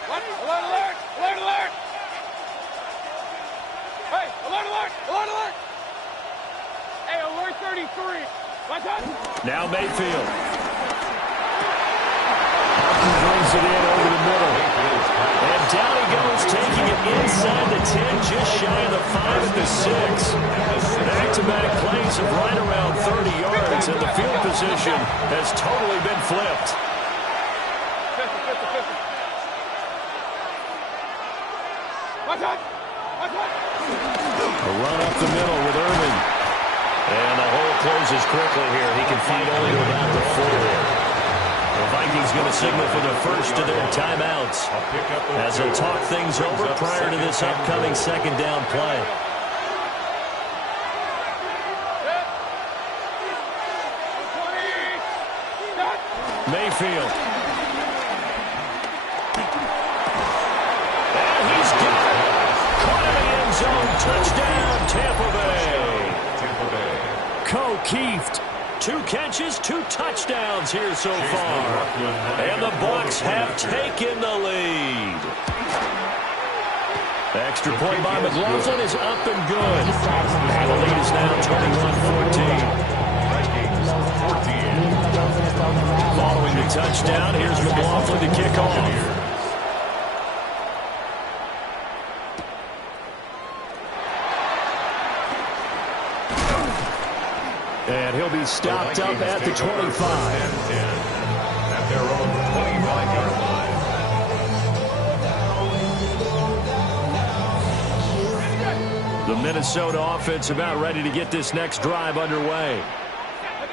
Alert, alert! Alert, alert! Hey, alert, alert! Alert, alert! Hey, alert 33. What's up? Now Mayfield. Brings it in over the middle. And down he goes, taking it inside the 10, just shy of the 5 at the 6. Back-to-back plays of right around 30 yards, and the field position has totally been flipped. A run up the middle with Irvin. And the hole closes quickly here. He can find only to about the 4. The Vikings going to signal for the first of their timeouts as they'll talk things over prior to this upcoming 2nd down play. Mayfield. And he's got it. Caught in the end zone. Touchdown, Tampa Bay. Keeft. 2 catches, 2 touchdowns here so far. And the Bucs have taken the lead. Extra point by McLaughlin is up and good. And the lead is now 21-14. Following the touchdown, here's McLaughlin to kick off. And he'll be stopped up at the 25. At their own 25-yard line. The Minnesota offense about ready to get this next drive underway.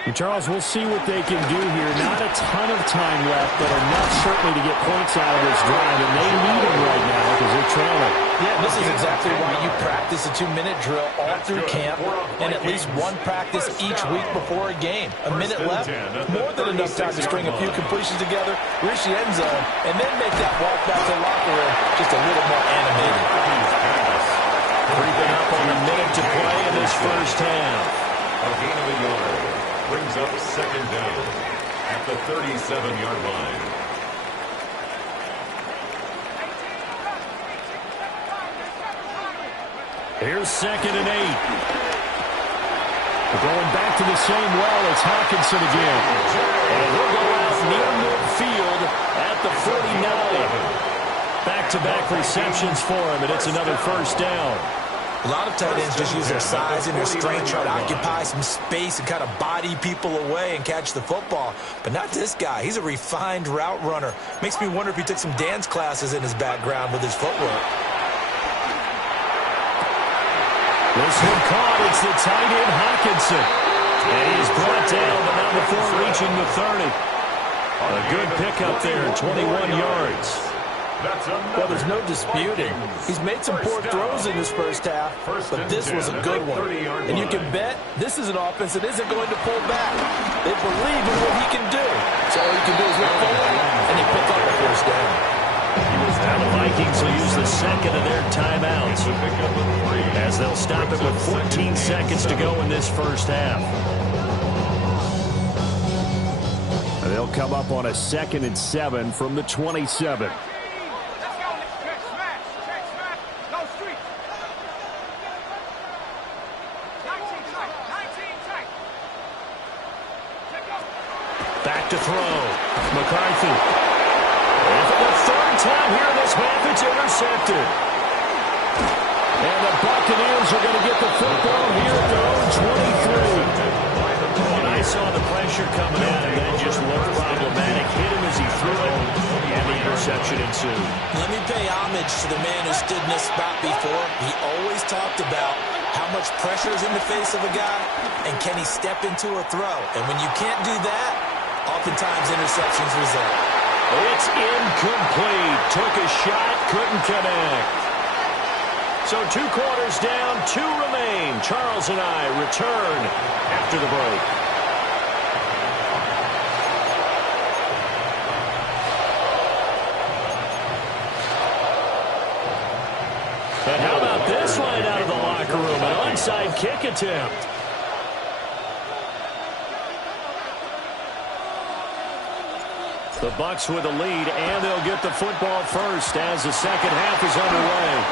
And Charles, we'll see what they can do here. Not a ton of time left, but enough certainly to get points out of this drive, and they need them right now because they're trailing. Yeah, this is exactly why you practice a 2-minute drill all through camp and at least one practice each week before a game. A minute left, more than enough time to string a few completions together, reach the end zone, and then make that walk back to the locker room just a little more animated. Creeping up on a minute to play in this first half. A gain of a yard brings up second down at the 37-yard line. Here's 2nd and 8. We're going back to the same well. It's Hawkinson again. And he'll go out near midfield at the 49. Back-to-back receptions for him, and it's another first down. A lot of tight ends just use their size and their strength, try to occupy some space and kind of body people away and catch the football. But not this guy. He's a refined route runner. Makes me wonder if he took some dance classes in his background with his footwork. This one caught. It's the tight end, Hawkinson. And he's brought down, but not before reaching the 30. A good pickup there, 21 yards. Well, there's no disputing. He's made some poor throws in this first half, but this was a good one. And you can bet this is an offense that isn't going to pull back. They believe in what he can do. So all he can do is look forward, and they pick up the first down. Now the Vikings will use the second of their timeouts as they'll stop it with 14 seconds to go in this first half. And they'll come up on a 2nd and 7 from the 27. Back to throw. McCarthy. And for the third time here in this half, it's intercepted. And the Buccaneers are going to get the football here at their own 23. And I saw the pressure coming at him, and it just looked problematic. Hit him as he threw it, and the interception ensued. Let me pay homage to the man who stood in this spot before. He always talked about how much pressure is in the face of a guy, and can he step into a throw. And when you can't do that, oftentimes interceptions result. It's incomplete. Took a shot, couldn't connect. So 2 quarters down, 2 remain. Charles and I return after the break. And how about this line out of the locker room? An onside kick attempt. The Bucs with a lead, and they'll get the football first as the second half is underway.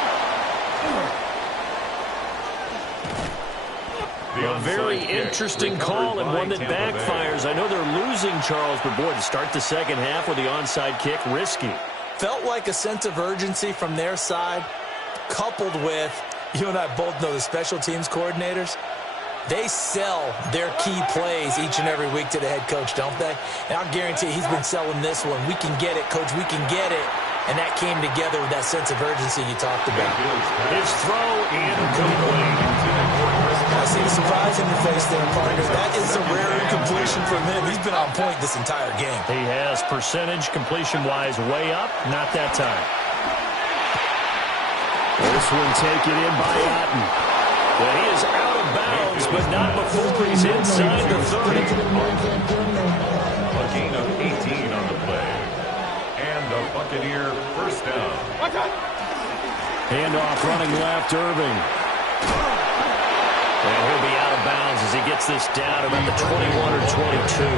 A very interesting call and one that backfires. I know they're losing, Charles, but boy, to start the second half with the onside kick, risky. Felt like a sense of urgency from their side, coupled with, you and I both know the special teams coordinators. They sell their key plays each and every week to the head coach, don't they? And I'll guarantee he's been selling this one. We can get it, coach, we can get it. And that came together with that sense of urgency you talked about. His throw incomplete. I see the surprise in your face there, partner. That is a rare incompletion from him. He's been on point this entire game. He has percentage completion-wise way up. Not that time. This one taken in by Otten. Well, he is out of bounds, but not before he's inside the 30. A gain of 18 on the play. And the Buccaneer first down. Handoff running left, Irving. And he'll be out of bounds as he gets this down about the 21 or 22.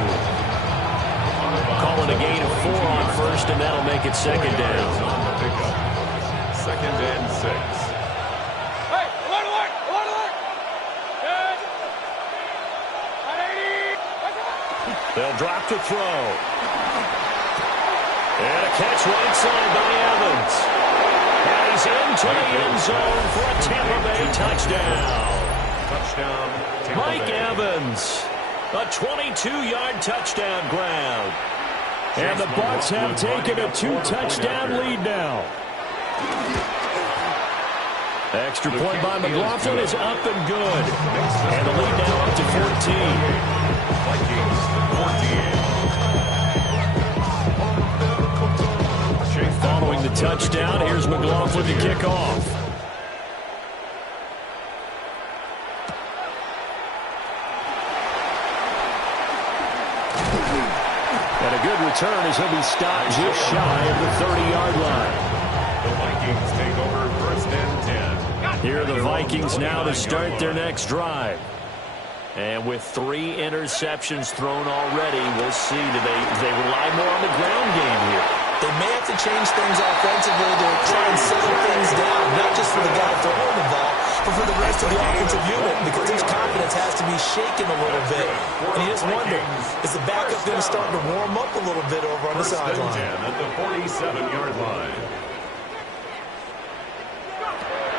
Calling a gain of 4 on first, and that'll make it second down. 2nd and 6. Hey, alert, alert, alert, alert. Good. 180. They'll drop to throw. And a catch right side by Evans. And he's into the end zone for a Tampa Bay touchdown. Touchdown, Tampa Mike Bay. Evans, a 22-yard touchdown grab. And the Bucs have taken a 2-touchdown lead now. Extra point by McLaughlin is up and good. And the lead now up to 14. Vikings 14. Following the touchdown, here's McLaughlin to kick off. And a good return as he'll be stopped just shy of the 30-yard line. The Vikings take over 1st and 10. Here are the Vikings now to start their next drive. And with 3 interceptions thrown already, we'll see. Do they rely more on the ground game here? They may have to change things offensively to try and settle things down, not just for the guy throwing the ball, but for the rest of the offensive unit, because his confidence has to be shaken a little bit. And you just wonder, is the backup going to start to warm up a little bit over on the sideline? At the 47-yard line.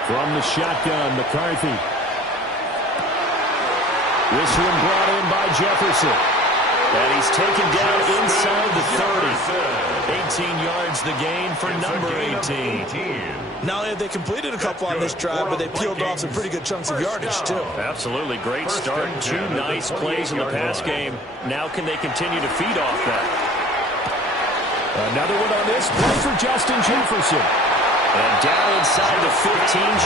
From the shotgun, McCarthy. This one brought in by Jefferson. And he's taken down inside the 30. 18 yards the gain for number 18. Not only have they completed a couple on this drive, but they peeled off some pretty good chunks of yardage, too. Absolutely. Great start. 2 nice plays in the pass game. Now can they continue to feed off that? Another one on this play for Justin Jefferson. And down inside the 15,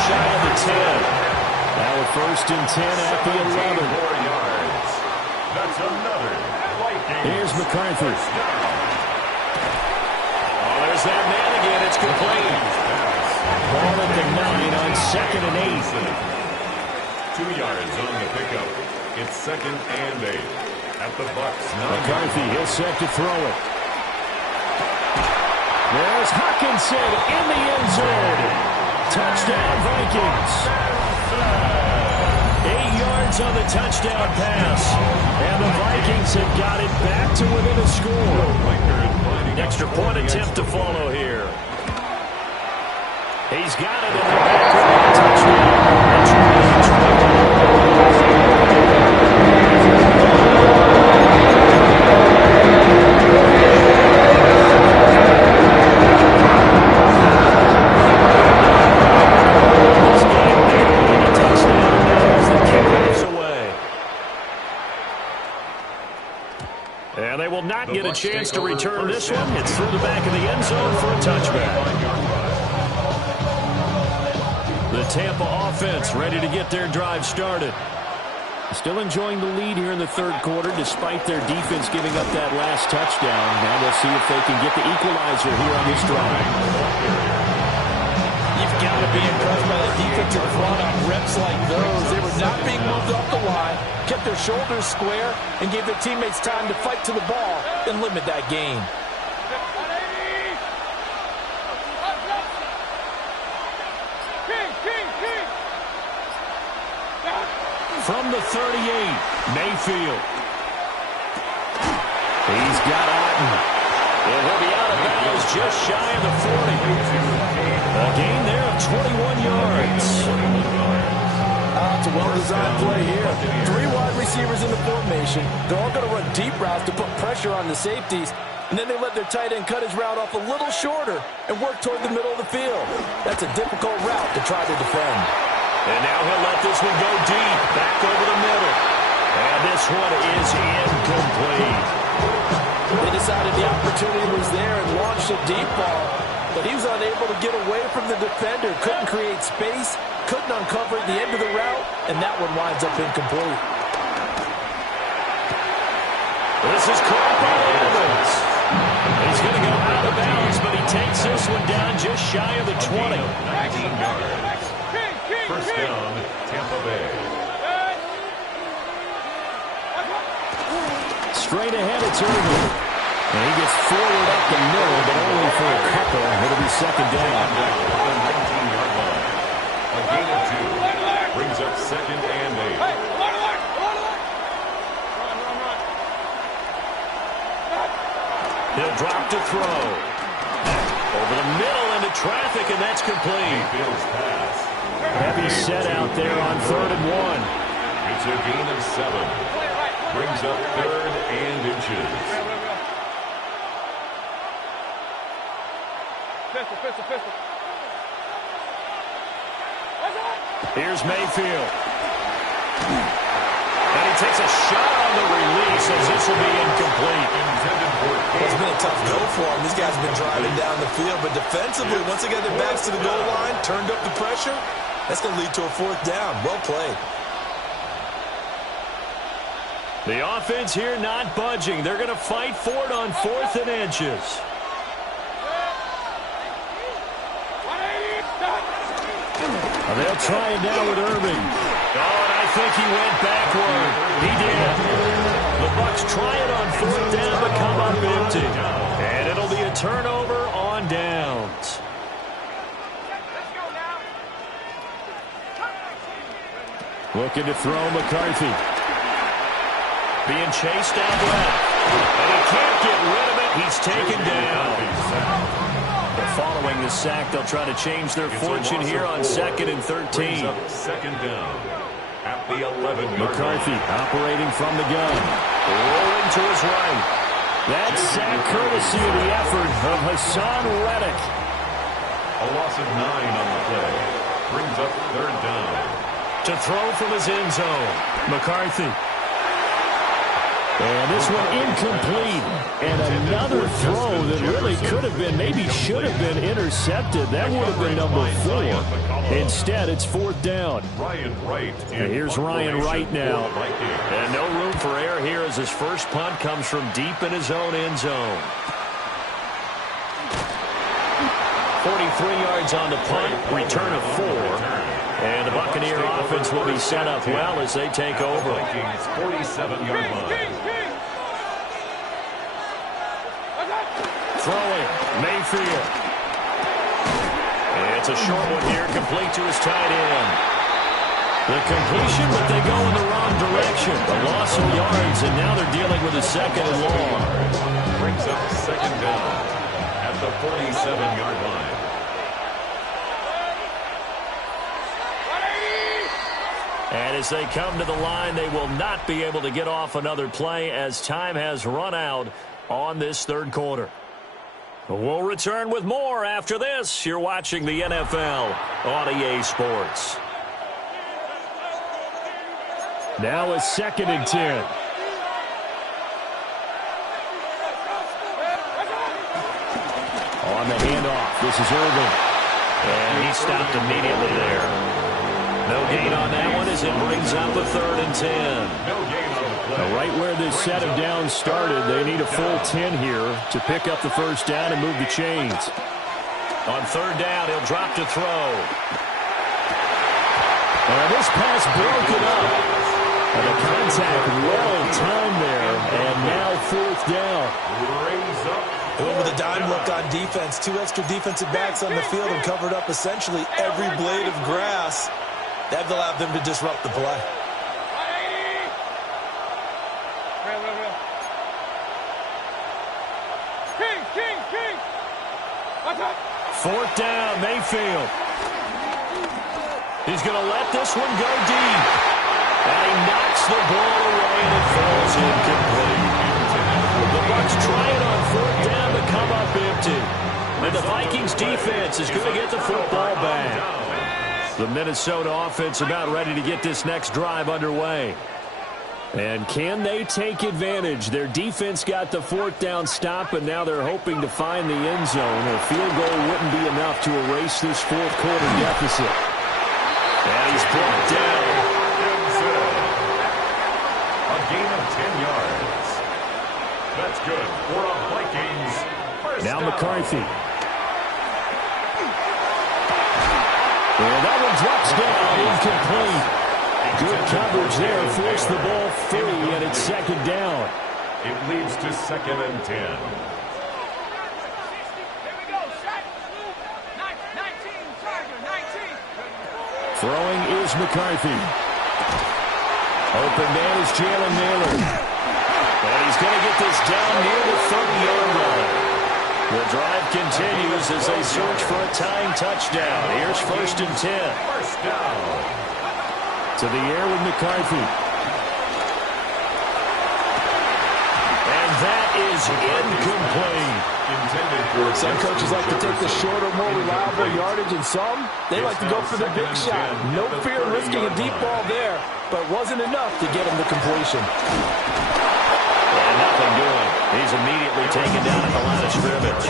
shy of the 10. Now a 1st and 10 at the 11. 4 yards. That's another. Here's McCarthy. Oh, there's that man again. It's complete. Ball at the 9 on 2nd and 8. 2 yards on the pickup. It's 2nd and 8. At the Bucs 9. McCarthy, he'll set to throw it. There's Hawkinson in the end zone. Touchdown, Vikings. 8 yards on the touchdown pass. And the Vikings have got it back to within a score. Extra point attempt to follow here. He's got it in the back of the touchdown. And they will not get a chance to return this one. It's through the back of the end zone for a touchback. The Tampa offense ready to get their drive started. Still enjoying the lead here in the 3rd quarter despite their defense giving up that last touchdown. Now we'll see if they can get the equalizer here on this drive. You've got to be impressed by the defensive front on reps like those. They were not being moved off the line, kept their shoulders square, and gave their teammates time to fight to the ball and limit that gain. 180. King. From the 38, Mayfield. He's got Otten. And he'll be out of bounds just shy of the 40. A gain there of 21 yards. It's a well-designed play here. 3 wide receivers in the formation. They're all going to run deep routes to put pressure on the safeties. And then they let their tight end cut his route off a little shorter and work toward the middle of the field. That's a difficult route to try to defend. And now he'll let this one go deep, back over the middle. And this one is incomplete. They decided the opportunity was there and launched a deep ball. But he was unable to get away from the defender, couldn't create space, couldn't uncover the end of the route, and that one winds up incomplete. This is caught by Evans. He's going to go out of bounds, but he takes this one down just shy of the 20. 19 yards. First down, Tampa Bay. Straight ahead, it's Irvin. And he gets forward up the middle, but only for a couple. It'll be 2nd down. He'll drop to throw. Over the middle into traffic, and that's complete. Heavy set out there on 3rd and 1. It's a gain of 7. Brings up 3rd and inches. Pistol. Here's Mayfield. And he takes a shot on the release as this will be incomplete. It's been a tough go for him. These guys have been driving down the field, but defensively, once they got their backs to the goal line, turned up the pressure, that's going to lead to a 4th down. Well played. The offense here not budging. They're going to fight for it on 4th and inches. They'll try it now with Irving. Oh, and I think he went backward. He did. The Bucs try it on 4th down, but come up empty. And it'll be a turnover on downs. Looking to throw McCarthy. Being chased out left. And he can't get rid of it. He's taken down. Following the sack, they'll try to change their fortune here on 2nd and 13. 2nd down at the 11. McCarthy operating from the gun. Rolling to his right. That sack courtesy of the effort of Hassan Reddick. A loss of 9 on the play. Brings up 3rd down. To throw from his end zone. McCarthy. And this one incomplete. And another throw that really could have been, maybe should have been intercepted. That would have been number 4. Instead, it's 4th down. And here's Ryan Wright now. And no room for error here as his first punt comes from deep in his own end zone. 43 yards on the punt, return of 4. And the Buccaneer offense will be set up well as they take over. 47-yard line. Throwing, Mayfield. And it's a short one here, complete to his tight end. The completion, but they go in the wrong direction. A loss of yards, and now they're dealing with a 2nd and long. Brings up 2nd down at the 47-yard line. And as they come to the line, they will not be able to get off another play as time has run out on this 3rd quarter. We'll return with more after this. You're watching the NFL on EA Sports. Now a 2nd and 10. On the handoff, this is Irving. And he stopped immediately there. No gain on that one as it brings up a 3rd and 10. Now right where this set of downs started, they need a full 10 here to pick up the first down and move the chains. On 3rd down, he'll drop to throw. And this pass broken up. And the contact well timed there, and now 4th down. Went with a dime look on defense. 2 extra defensive backs on the field and covered up essentially every blade of grass. That allowed them to disrupt the play. King. 4th down, Mayfield. He's going to let this one go deep. And he knocks the ball away, and it falls incomplete. The Bucs try it on 4th down to come up empty. And the Vikings defense is going to get the football back. The Minnesota offense about ready to get this next drive underway. And can they take advantage? Their defense got the 4th down stop, and now they're hoping to find the end zone. A field goal wouldn't be enough to erase this 4th quarter deficit. And he's brought down. A gain of 10 yards. That's good for a Vikings first now down. McCarthy. And that one drops down, incomplete. Good coverage there, forced the ball free, and it's 2nd down. It leads to 2nd and 10. Here we go, set. 19, Tiger, 19. Throwing is McCarthy. Open man is Jalen Naylor. And he's going to get this down near the 30-yard line. The drive continues as they search for a tying touchdown. Here's 1st and 10. First down. To the air with McCarthy. And that is incomplete. Some coaches like to take the shorter, more reliable yardage, and some, they like to go for the big shot. No fear of risking a deep ball there, but wasn't enough to get him the completion. And nothing doing. He's immediately taken down at the line of scrimmage.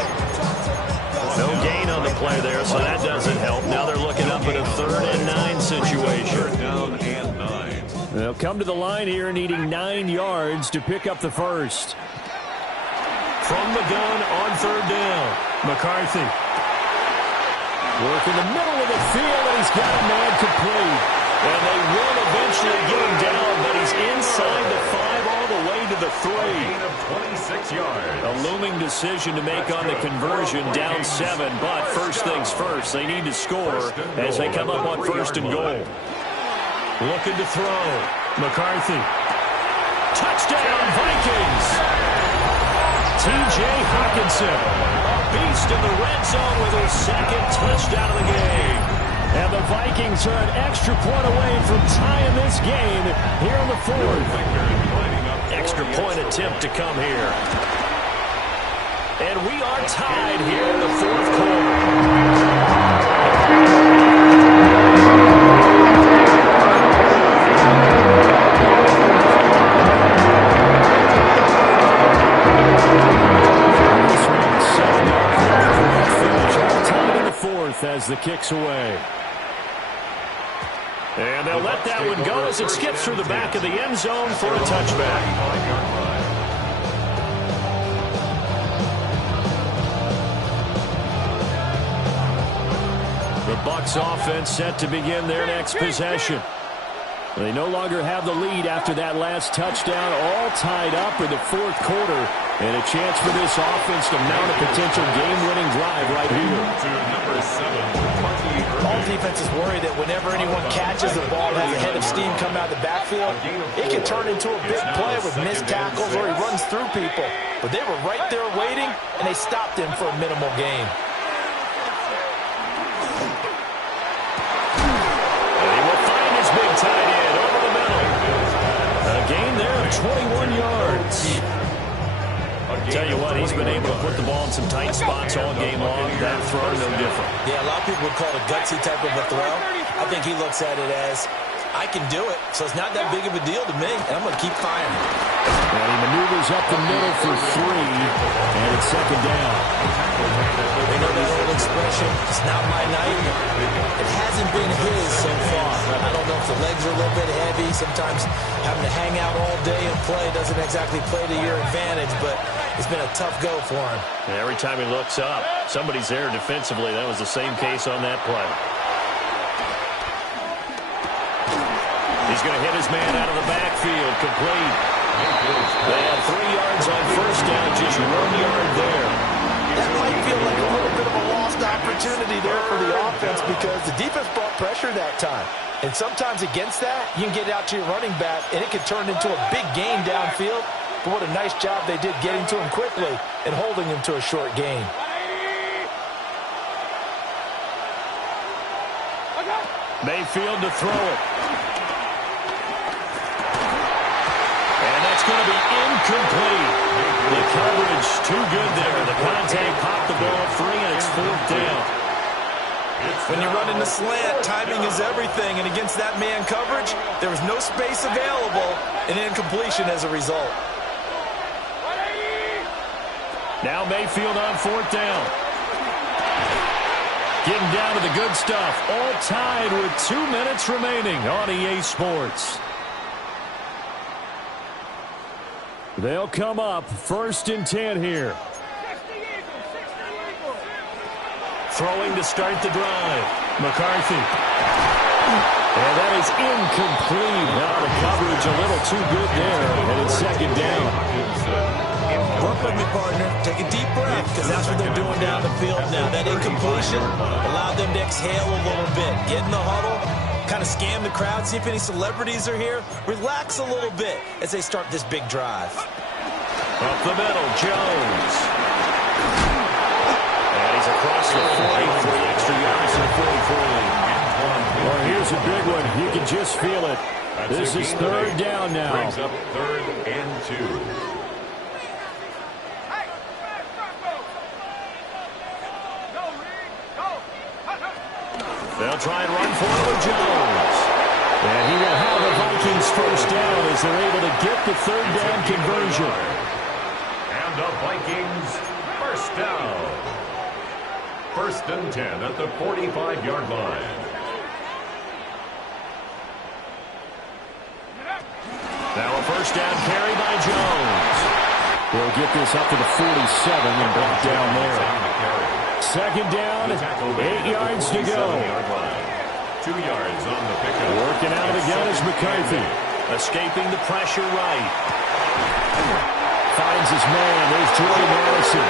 No gain on the play there, so that doesn't help. Now they're looking up at a 3rd and 9 situation. 3rd down and 9. They'll come to the line here needing 9 yards to pick up the first. From the gun on 3rd down. McCarthy. Work in the middle of the field, and he's got a man complete. And they will eventually get him down, but he's inside the 5 all the way to the 3. Gain of 26 yards. A looming decision to make on the conversion, down 7. But first things first, they need to score as they come up on 1st and goal. Looking to throw. McCarthy. Touchdown, Vikings! T.J. Hawkinson, a beast in the red zone with his 2nd touchdown of the game. And the Vikings are an extra point away from tying this game here in the 4th. Extra point attempt to come here. And we are tied here in the 4th quarter. As the kick's away. And they'll let that one go as it skips through the back of the end zone for a touchback. The Bucs offense set to begin their next possession. They no longer have the lead after that last touchdown, all tied up in the 4th quarter. And a chance for this offense to mount a potential game-winning drive right here. All defenses worry that whenever anyone catches the ball and has a head of steam come out of the backfield, it can turn into a big play with missed tackles or he runs through people. But they were right there waiting, and they stopped him for a minimal gain. And he will find his big tight end over the middle. A gain there of 21 yards. Tell you what, he's been able to put the ball in some tight spots all game long. That throw, no different. Yeah, a lot of people would call it a gutsy type of a throw. I think he looks at it as, I can do it, so it's not that big of a deal to me, and I'm going to keep firing. And he maneuvers up the middle for 3, and it's 2nd down. They know that old expression, it's not my night. It hasn't been his so far. I don't know if the legs are a little bit heavy. Sometimes having to hang out all day and play doesn't exactly play to your advantage, but it's been a tough go for him. And every time he looks up, somebody's there defensively. That was the same case on that play. He's going to hit his man out of the backfield, complete. They had 3 yards on 1st down, just 1 yard there. That might feel like a little bit of a lost opportunity there for the offense because the defense brought pressure that time. And sometimes against that, you can get out to your running back, and it can turn into a big gain downfield. But what a nice job they did getting to him quickly and holding him to a short gain. Mayfield to throw it. And that's going to be incomplete. The coverage too good there. The contact popped the ball free, and it's 4th down. When you're running the slant, timing is everything. And against that man coverage, there was no space available, and incompletion as a result. Now Mayfield on 4th down. Getting down to the good stuff. All tied with 2 minutes remaining on EA Sports. They'll come up 1st and 10 here. Throwing to start the drive. McCarthy. And that is incomplete. Now the coverage a little too good there. And it's 2nd down. Work with me, partner. Take a deep breath, because that's what they're doing down the field now. That incompletion allowed them to exhale a little bit. Get in the huddle, kind of scan the crowd, see if any celebrities are here. Relax a little bit as they start this big drive. Up the middle, Jones. across the 40 for the extra yards to the 44. Well, here's a big one. You can just feel it. This is third down now. Brings up 3rd and 2. They'll try and run for it with Jones. And he will have the Vikings first down as they're able to get the third down conversion. And the Vikings first down. 1st and 10 at the 45-yard line. Now a first down carry by Jones. They'll get this up to the 47 and brought down there. 2nd down, 8 yards to go. 2 yards on the pickup. Working out of the gun is McCarthy. Escaping the pressure right. Finds his man. There's Jordan Madison.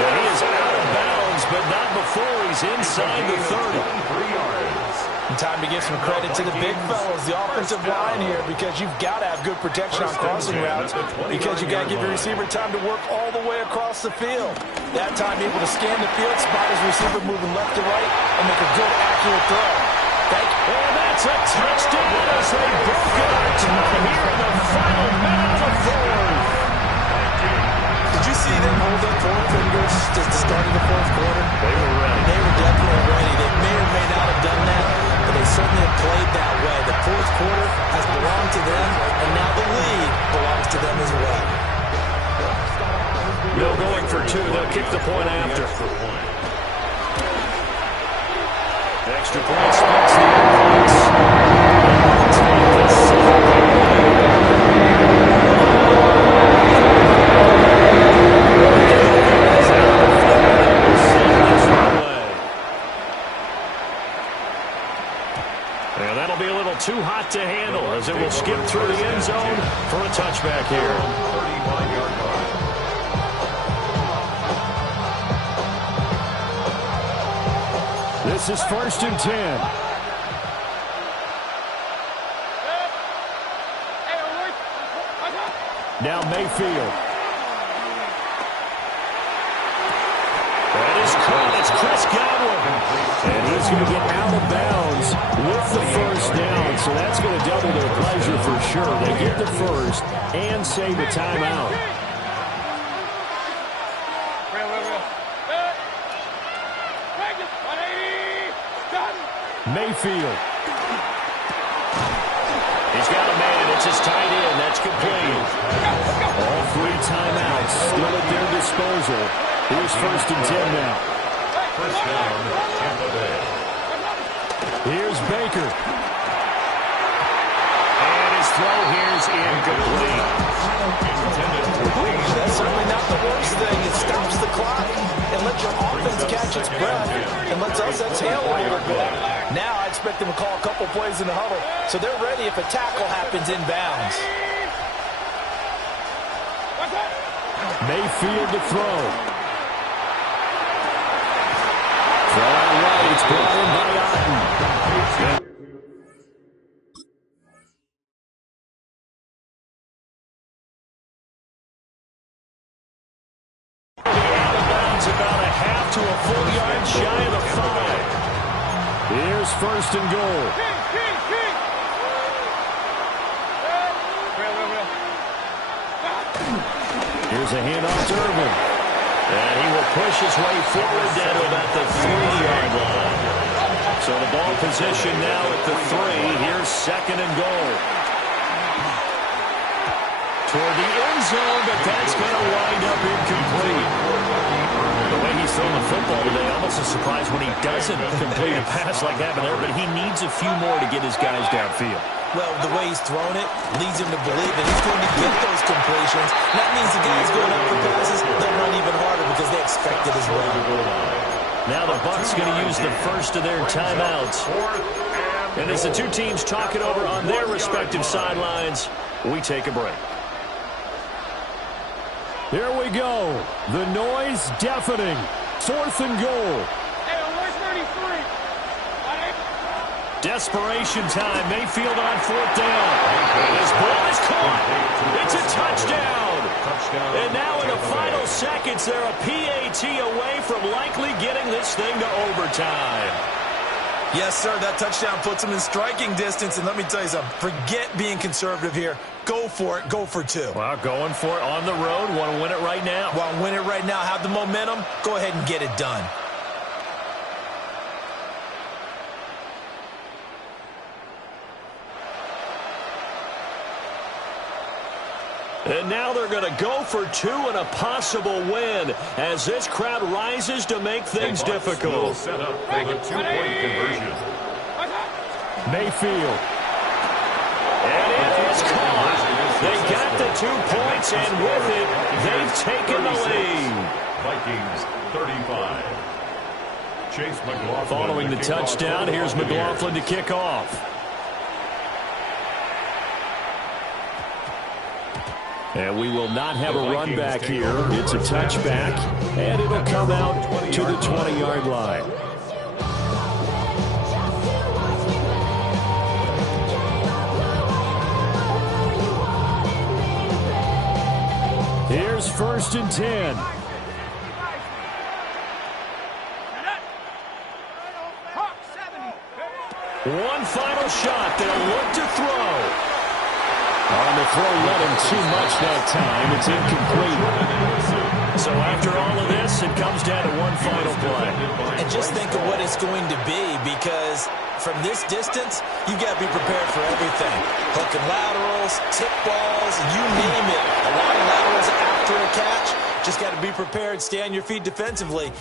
And he is out of bounds, but not before he's inside the 30. 3 yards. And time to give some credit to the big fellas, the offensive line here, because you've got to have good protection on crossing routes, because you've got to give your receiver time to work all the way across the field. That time able to scan the field, spot his receiver moving left to right, and make a good, accurate throw. And that's a touchdown as they broke it on time here in the final minute of the 4th. Did you see them hold up 4 fingers at the start of the 4th quarter? They were ready. They were definitely ready. They may or may not have done that, but they certainly have played that way. The 4th quarter has belonged to them, and now the lead belongs to them as well. No going for 2. They'll kick the point after. Extra point splits the offense. And that'll be a little too hot to handle as it will skip through the end zone for a touchback here. 35-yard line. This is 1st and 10. Now Mayfield. That is caught. It's Chris Godwin. And he's going to get out of bounds with the first down. So that's going to double their pleasure for sure. They get the first and save a timeout. Mayfield. He's got a man. It's his tight end. That's complete. All 3 timeouts still at their disposal. Here's 1st and 10 now. First down, Tampa Bay. Here's Baker. And his throw here's incomplete. That's certainly not the worst thing. It stops the clock and lets your offense catch its breath and lets us exhale a little bit. Now I expect them to call a couple plays in the huddle, so they're ready if a tackle happens inbounds. Mayfield to throw. Throw out right. It's brought in by Otten. Out of bounds about a half to a full yard shy of the 5. Here's 1st and goal. Here's a handoff to Irvin. And he will push his way forward down to about the 3-yard line. So the ball position now at the 3. Here's 2nd and goal. Toward the end zone, but that's going to wind up incomplete. The way he's throwing the football today, almost a surprise when he doesn't complete a pass like that there, but he needs a few more to get his guys downfield. Well, the way he's thrown it leads him to believe that he's going to get those completions. And that means the guys going up for passes, they'll run even harder because they expect it as well. Now the Bucs going to use the first of their timeouts. And as the 2 teams talk it over on their respective sidelines, we take a break. Here we go. The noise deafening. 4th and goal. Desperation time. Mayfield on 4th down. And his ball is caught. It's a touchdown. And now in the final seconds, they're a PAT away from likely getting this thing to overtime. Yes, sir, that touchdown puts them in striking distance. And let me tell you something, forget being conservative here. Go for it. Go for two. Well, going for it on the road. Want to win it right now. Want to win it right now. Have the momentum. Go ahead and get it done. And now they're going to go for two and a possible win as this crowd rises to make things difficult. Set up for the two-point conversion. Mayfield. And it is caught. They got the 2 points, and with it, they've taken the lead. Vikings 35. Chase McLaughlin. Following the touchdown, here's McLaughlin to kick off. And we will not have a run back here. It's a touchback, and it'll come out to the 20-yard line. Here's 1st and 10. One final shot. They'll look to throw. On the throw, let him too much that time. It's incomplete. So after all of this, it comes down to one final play. And just think of what it's going to be, because from this distance, you've got to be prepared for everything. Hook and laterals, tip balls, you name it. A lot of laterals after a catch. Just got to be prepared, stay on your feet defensively. And